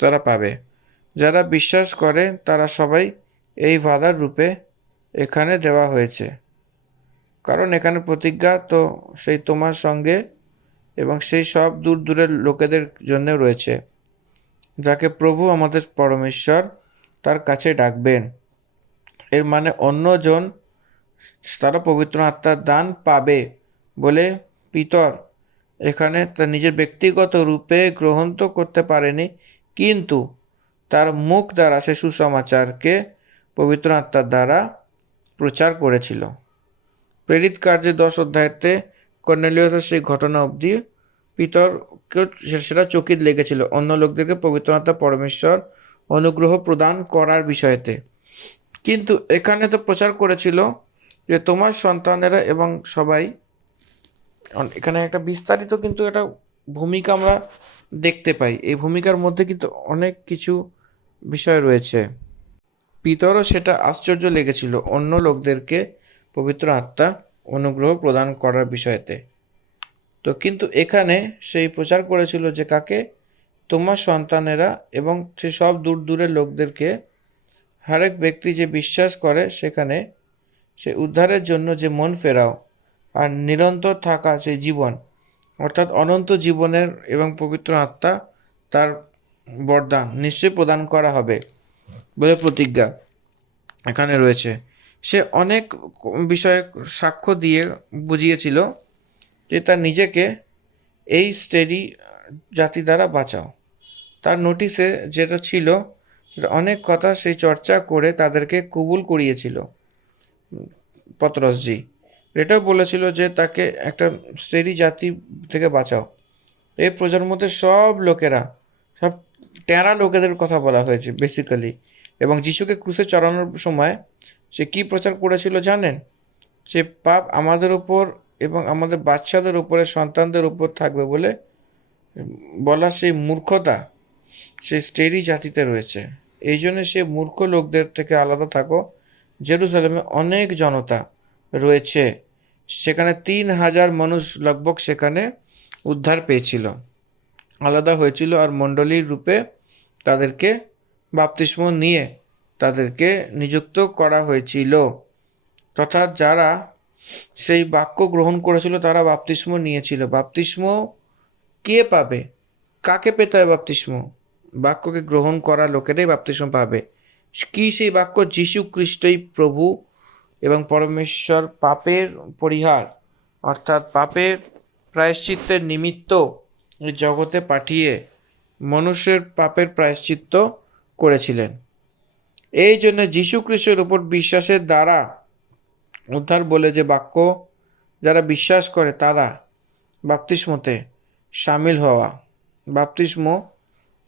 তারা পাবে। যারা বিশ্বাস করে তারা সবাই এই বাধার রূপে এখানে দেওয়া হয়েছে, কারণ এখানে প্রতিজ্ঞা তো সেই তোমার সঙ্গে এবং সেই সব দূর দূরের লোকেদের জন্য রয়েছে, যাকে প্রভু আমাদের পরমেশ্বর তার কাছে ডাকবেন। এর মানে অন্যজন তারা পবিত্র আত্মার দান পাবে বলে পিতর এখানে তার নিজের ব্যক্তিগত রূপে গ্রহণ তো করতে পারেনি, কিন্তু তার মুখ দ্বারা সে সুসমাচারকে পবিত্র আত্মার দ্বারা প্রচার করেছিল। প্রেরিত কার্যে 10 অধ্যায়তে কর্নেলিয়াসের সেই ঘটনা অবধি পিতরকে সেটা চকিত লেগেছিল অন্য লোকদেরকে পবিত্র আত্মা পরমেশ্বর অনুগ্রহ প্রদান করার বিষয়তে। কিন্তু এখানে তো প্রচার করেছিল যে তোমার সন্তানেরা এবং সবাই, এখানে একটা বিস্তারিত কিন্তু একটা ভূমিকা আমরা দেখতে পাই। এই ভূমিকার মধ্যে কিন্তু অনেক কিছু বিষয় রয়েছে। পিতরও সেটা আশ্চর্য লেগেছিল অন্য লোকদেরকে পবিত্র আত্মা অনুগ্রহ প্রদান করার বিষয়তে। তো কিন্তু এখানে সেই প্রচার করেছিল যে কাকে, তোমার সন্তানেরা এবং সে সব দূর দূরের লোকদেরকে, হরেক ব্যক্তি যে বিশ্বাস করে সেখানে সে উদ্ধারের জন্য যে মন ফেরাও আর নিরন্তর থাকা সেই জীবন, অর্থাৎ অনন্ত জীবনের এবং পবিত্র আত্মা তার বরদান নিশ্চয়ই প্রদান করা হবে বলে প্রতিজ্ঞা এখানে রয়েছে। সে অনেক বিষয়ে সাক্ষ্য দিয়ে বুঝিয়েছিল যে তার নিজেকে এই স্টেডি জাতি দ্বারা বাঁচাও। তার নোটিশে যেটা ছিল সেটা অনেক কথা সেই চর্চা করে তাদেরকে কবুল করিয়েছিল পতরসজি। এটাও বলেছিল যে তাকে একটা স্টেডি জাতি থেকে বাঁচাও। এই প্রজন্মতে সব লোকেরা, সব ট্যারা লোকেদের কথা বলা হয়েছে বেসিক্যালি। এবং যিশুকে ক্রুশে চড়ানোর সময় সে কি প্রচার করেছিল জানেন? সে পাপ আমাদের উপর এবং আমাদের বাচ্চাদের উপরে, সন্তানদের উপর থাকবে বলে বলা সেই মূর্খতা সে স্টেরি জাতিতে রয়েছে। এই জন্য সে মূর্খ লোকদের থেকে আলাদা থাকো। জেরুজালেমে অনেক জনতা রয়েছে, সেখানে 3000 মানুষ লগভগ সেখানে উদ্ধার পেয়েছিল, আলাদা হয়েছিল, আর মণ্ডলীর রূপে তাদেরকে বাপ্তিস্ম নিয়ে তাদেরকে নিযুক্ত করা হয়েছিল। তথা যারা সেই বাক্য গ্রহণ করেছিল তারা বাপ্তিস্ম নিয়েছিল। বাপ্তিস্ম কে পাবে? কাকে পেতে হয় বাপ্তিস্ম? বাক্যকে গ্রহণ করা লোকেরাই বাপ্তিস্ম পাবে। কি সেই বাক্য? যীশু খ্রিস্টই প্রভু এবং পরমেশ্বর পাপের পরিহার অর্থাৎ পাপের প্রায়শ্চিত্তের নিমিত্ত জগতে পাঠিয়ে মানুষের পাপের প্রায়শ্চিত্ত করেছিলেন। এই জন্য যীশু খ্রিস্টের উপর বিশ্বাসের দ্বারা উদ্ধার বলে যে বাক্য যারা বিশ্বাস করে তারা বাপ্তিস্মতে সামিল হওয়া। বাপ্তিস্ম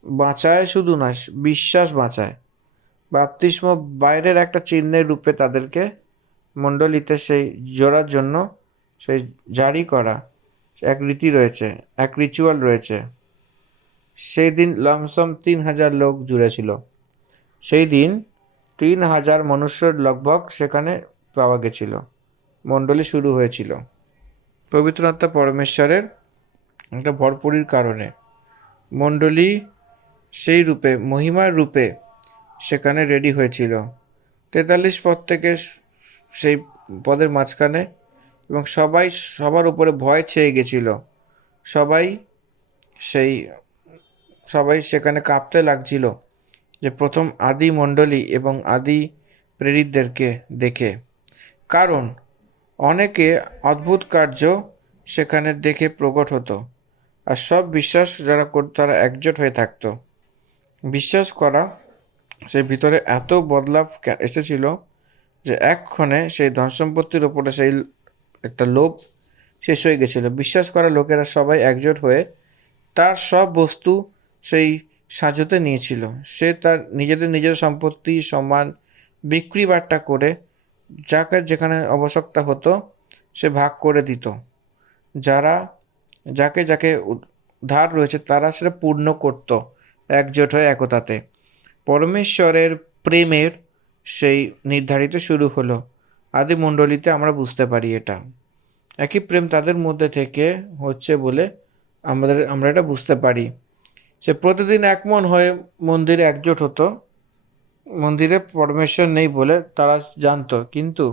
বাঁচায় শুধু নয়, বিশ্বাস বাঁচায়। বাপ্তিস্ম বাইরের একটা চিহ্নের রূপে তাদেরকে মণ্ডলীতে সেই জোড়ার জন্য সেই জারি করা এক রীতি রয়েছে, এক রিচুয়াল রয়েছে। সেই দিন লমসম 3000 লোক জুড়েছিল। সেই দিন 3000 মনুষ্যর লগভগ সেখানে পাওয়া গেছিল, মণ্ডলী শুরু হয়েছিল। পবিত্র আত্মা পরমেশ্বরের একটা ভরপুরির কারণে মণ্ডলী সেই রূপে, মহিমার রূপে সেখানে রেডি হয়েছিল। 43 পদ থেকে সেই পদের মাঝখানে, এবং সবার উপরে ভয় ছেয়ে গেছিল। সবাই সেখানে কাঁপতে লাগছিল যে প্রথম আদি মণ্ডলী এবং আদি প্রেরিতদেরকে দেখে, কারণ অনেকে অদ্ভুত কার্য সেখানে দেখে প্রকট হতো, আর সব বিশ্বাস যারা করত তারা একজোট হয়ে থাকতো। বিশ্বাস করা সেই ভিতরে এত বদলাভ এসেছিল যে এক্ষণে সেই ধন সম্পত্তির ওপরে সেই একটা লোভ শেষ হয়ে গেছিল। বিশ্বাস করা লোকেরা সবাই একজোট হয়ে তার সব বস্তু সেই সাজতে নিয়েছিল। সে তার নিজের সম্পত্তি সম্মান বিক্রি বাট্টা করে যাকে যেখানে আবশ্যকতা হতো সে ভাগ করে দিত। যারা যাকে যাকে ধার রয়েছে তারা সেটা পূর্ণ করত একজোট হয়ে একতাতে। পরমেশ্বরের প্রেমের সেই নির্ধারিত শুরু হলো। আদি মণ্ডলীতে আমরা বুঝতে পারি এটা। একই প্রেম তাদের মধ্যে থেকে হচ্ছে বলে আমরা এটা বুঝতে পারি। সে প্রতিদিন এক মন হয়ে মন্দিরে একজোট হতো। মন্দিরে পরমেশ্বর নেই বলে তারা জানতো, কিন্তু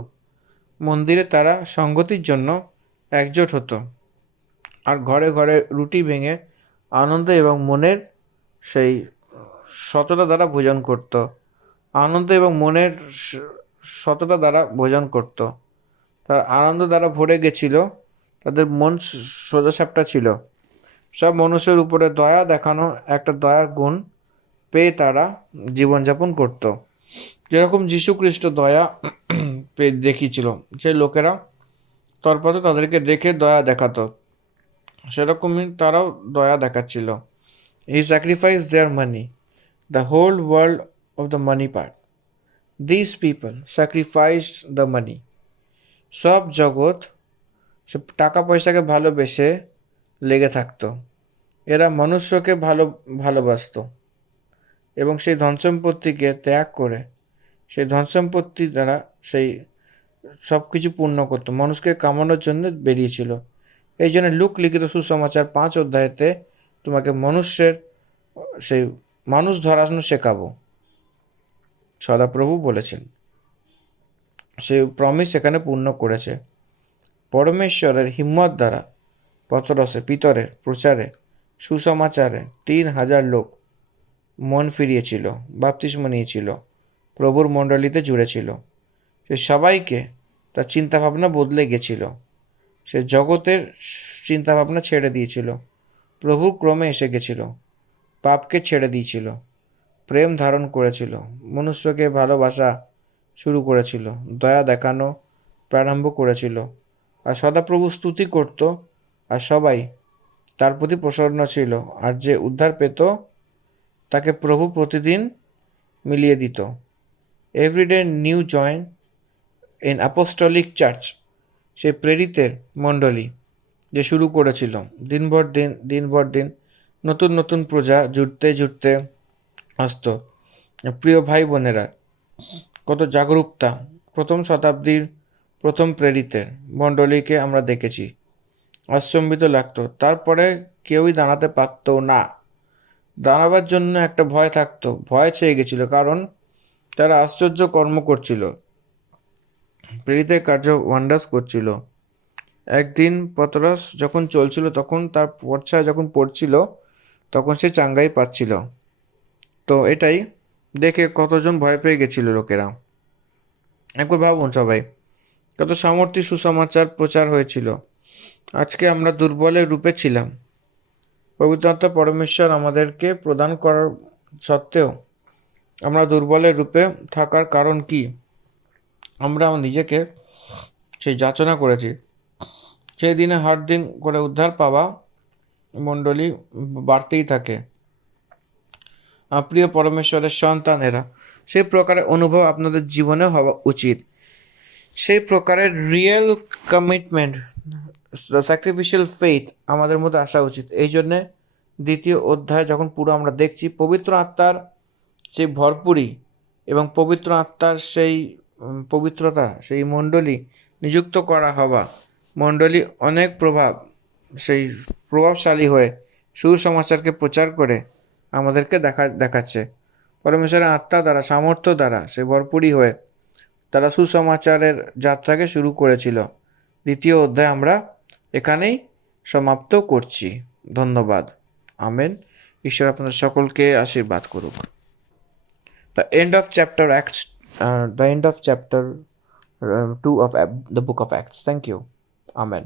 মন্দিরে তারা সঙ্গতির জন্য একজোট হতো আর ঘরে ঘরে রুটি ভেঙে আনন্দ এবং মনের সেই সততা দ্বারা ভোজন করত। আনন্দ এবং মনের সততা দ্বারা ভোজন করত। তার আনন্দ দ্বারা ভরে গেছিল, তাদের মন সোজাসাপটা ছিল। সব মানুষের উপরে দয়া দেখানো একটা দয়ার গুণ পেয়ে তারা জীবনযাপন করত। যেরকম যীশু খ্রিস্ট দয়া পেয়ে দেখিয়েছিল, সেই লোকেরা তৎপরে তাদেরকে দেখে দয়া দেখাতো, সেরকমই তারাও দয়া দেখাচ্ছিল। He sacrifice their money, the whole world of the money part. This people sacrificed the money. সব জগৎ সে টাকা পয়সাকে ভালোবেসে লেগে থাকতো। এরা মনুষ্যকে ভালোবাসত এবং সেই ধনসম্পত্তিকে ত্যাগ করে সেই ধনসম্পত্তি দ্বারা সেই সব কিছু পূর্ণ করতো, মানুষকে কামানোর জন্য বেরিয়েছিল। এই জন্য লুক লিখিত সুসমাচার 5 অধ্যায়তে তোমাকে সেই মানুষ ধরানো শেখাবো, সদাপ্রভু বলেছেন। সেই প্রমিস এখানে পূর্ণ করেছে। পরমেশ্বরের হিম্মত দ্বারা পিতরের প্রচারে সুসমাচারে 3,000 লোক মন ফিরিয়েছিল, বাপ্তিস্ম নিয়েছিল, প্রভুর মণ্ডলীতে জুড়েছিল। সে সবাইকে তার চিন্তাভাবনা বদলে গেছিল। সে জগতের চিন্তাভাবনা ছেড়ে দিয়েছিল, প্রভুর ক্রমে এসে গেছিল, পাপকে ছেড়ে দিয়েছিল, প্রেম ধারণ করেছিল, মনুষ্যকে ভালোবাসা শুরু করেছিল, দয়া দেখানো প্রারম্ভ করেছিল। আর সদাপ্রভু স্তুতি করত আর সবাই তার প্রতি প্রসন্ন ছিল। আর যে উদ্ধার পেত তাকে প্রভু প্রতিদিন মিলিয়ে দিত। Everyday new join in apostolic church, সে প্রেরিতের মণ্ডলী যে শুরু করেছিল। দিনভর দিন নতুন নতুন প্রজা জুটতে আসতো। প্রিয় ভাই বোনেরা, কত জাগরুকতা! প্রথম শতাব্দীর প্রথম প্রেরিতের মণ্ডলীকে আমরা দেখেছি। আশ্চম্বিত লাগতো। তারপরে কেউই দাঁড়াতে পারতো না। দাঁড়াবার জন্য একটা ভয় থাকতো, ভয় ছেয়ে গেছিল, কারণ তারা আশ্চর্য কর্ম করছিল, প্রেরিতের কার্য ওয়ান্ডার্স করছিল। একদিন পতরস যখন চলছিল, তখন তার পর্ছা যখন পড়ছিল, তখন সে চাঙ্গাই পাচ্ছিল। তো এটাই দেখে কতজন ভয় পেয়ে গেছিল লোকেরা। একবার ভাবুন সবাই, কত সামর্থ্য সুসমাচার প্রচার হয়েছিল। আজকে আমরা দুর্বলের রূপে ছিলাম। পবিত্র আত্মা পরমেশ্বর আমাদেরকে প্রদান করার সত্ত্বেও আমরা দুর্বলের রূপে থাকার কারণ কি? আমরা নিজেকে সেই যাচনা করেছি। সেই দিনে হার দিন করে উদ্ধার পাওয়া মণ্ডলী বাড়তেই থাকে। প্রিয় পরমেশ্বরের সন্তানেরা, সেই প্রকারের অনুভব আপনাদের জীবনে হওয়া উচিত। সেই প্রকারের রিয়েল কমিটমেন্ট, স্যাক্রিফিশিয়াল ফেইথ আমাদের মধ্যে আসা উচিত। এই জন্যে 2য় অধ্যায় যখন পুরো আমরা দেখছি, পবিত্র আত্মার সেই ভরপুরি এবং পবিত্র আত্মার সেই পবিত্রতা, সেই মণ্ডলী নিযুক্ত করা হওয়া মণ্ডলী অনেক প্রভাবশালী হয়ে সুসমাচারকে প্রচার করে আমাদেরকে দেখাচ্ছে। পরমেশ্বরের আত্মা দ্বারা, সামর্থ্য দ্বারা সে ভরপুরি হয়ে তারা সুসমাচারের যাত্রাকে শুরু করেছিল। 2য় অধ্যায় আমরা এখানেই সমাপ্ত করছি। ধন্যবাদ। আমেন। ঈশ্বর আপনাদের সকলকে আশীর্বাদ করুক। The end of chapter 2 of the book of Acts. Thank you. Amen.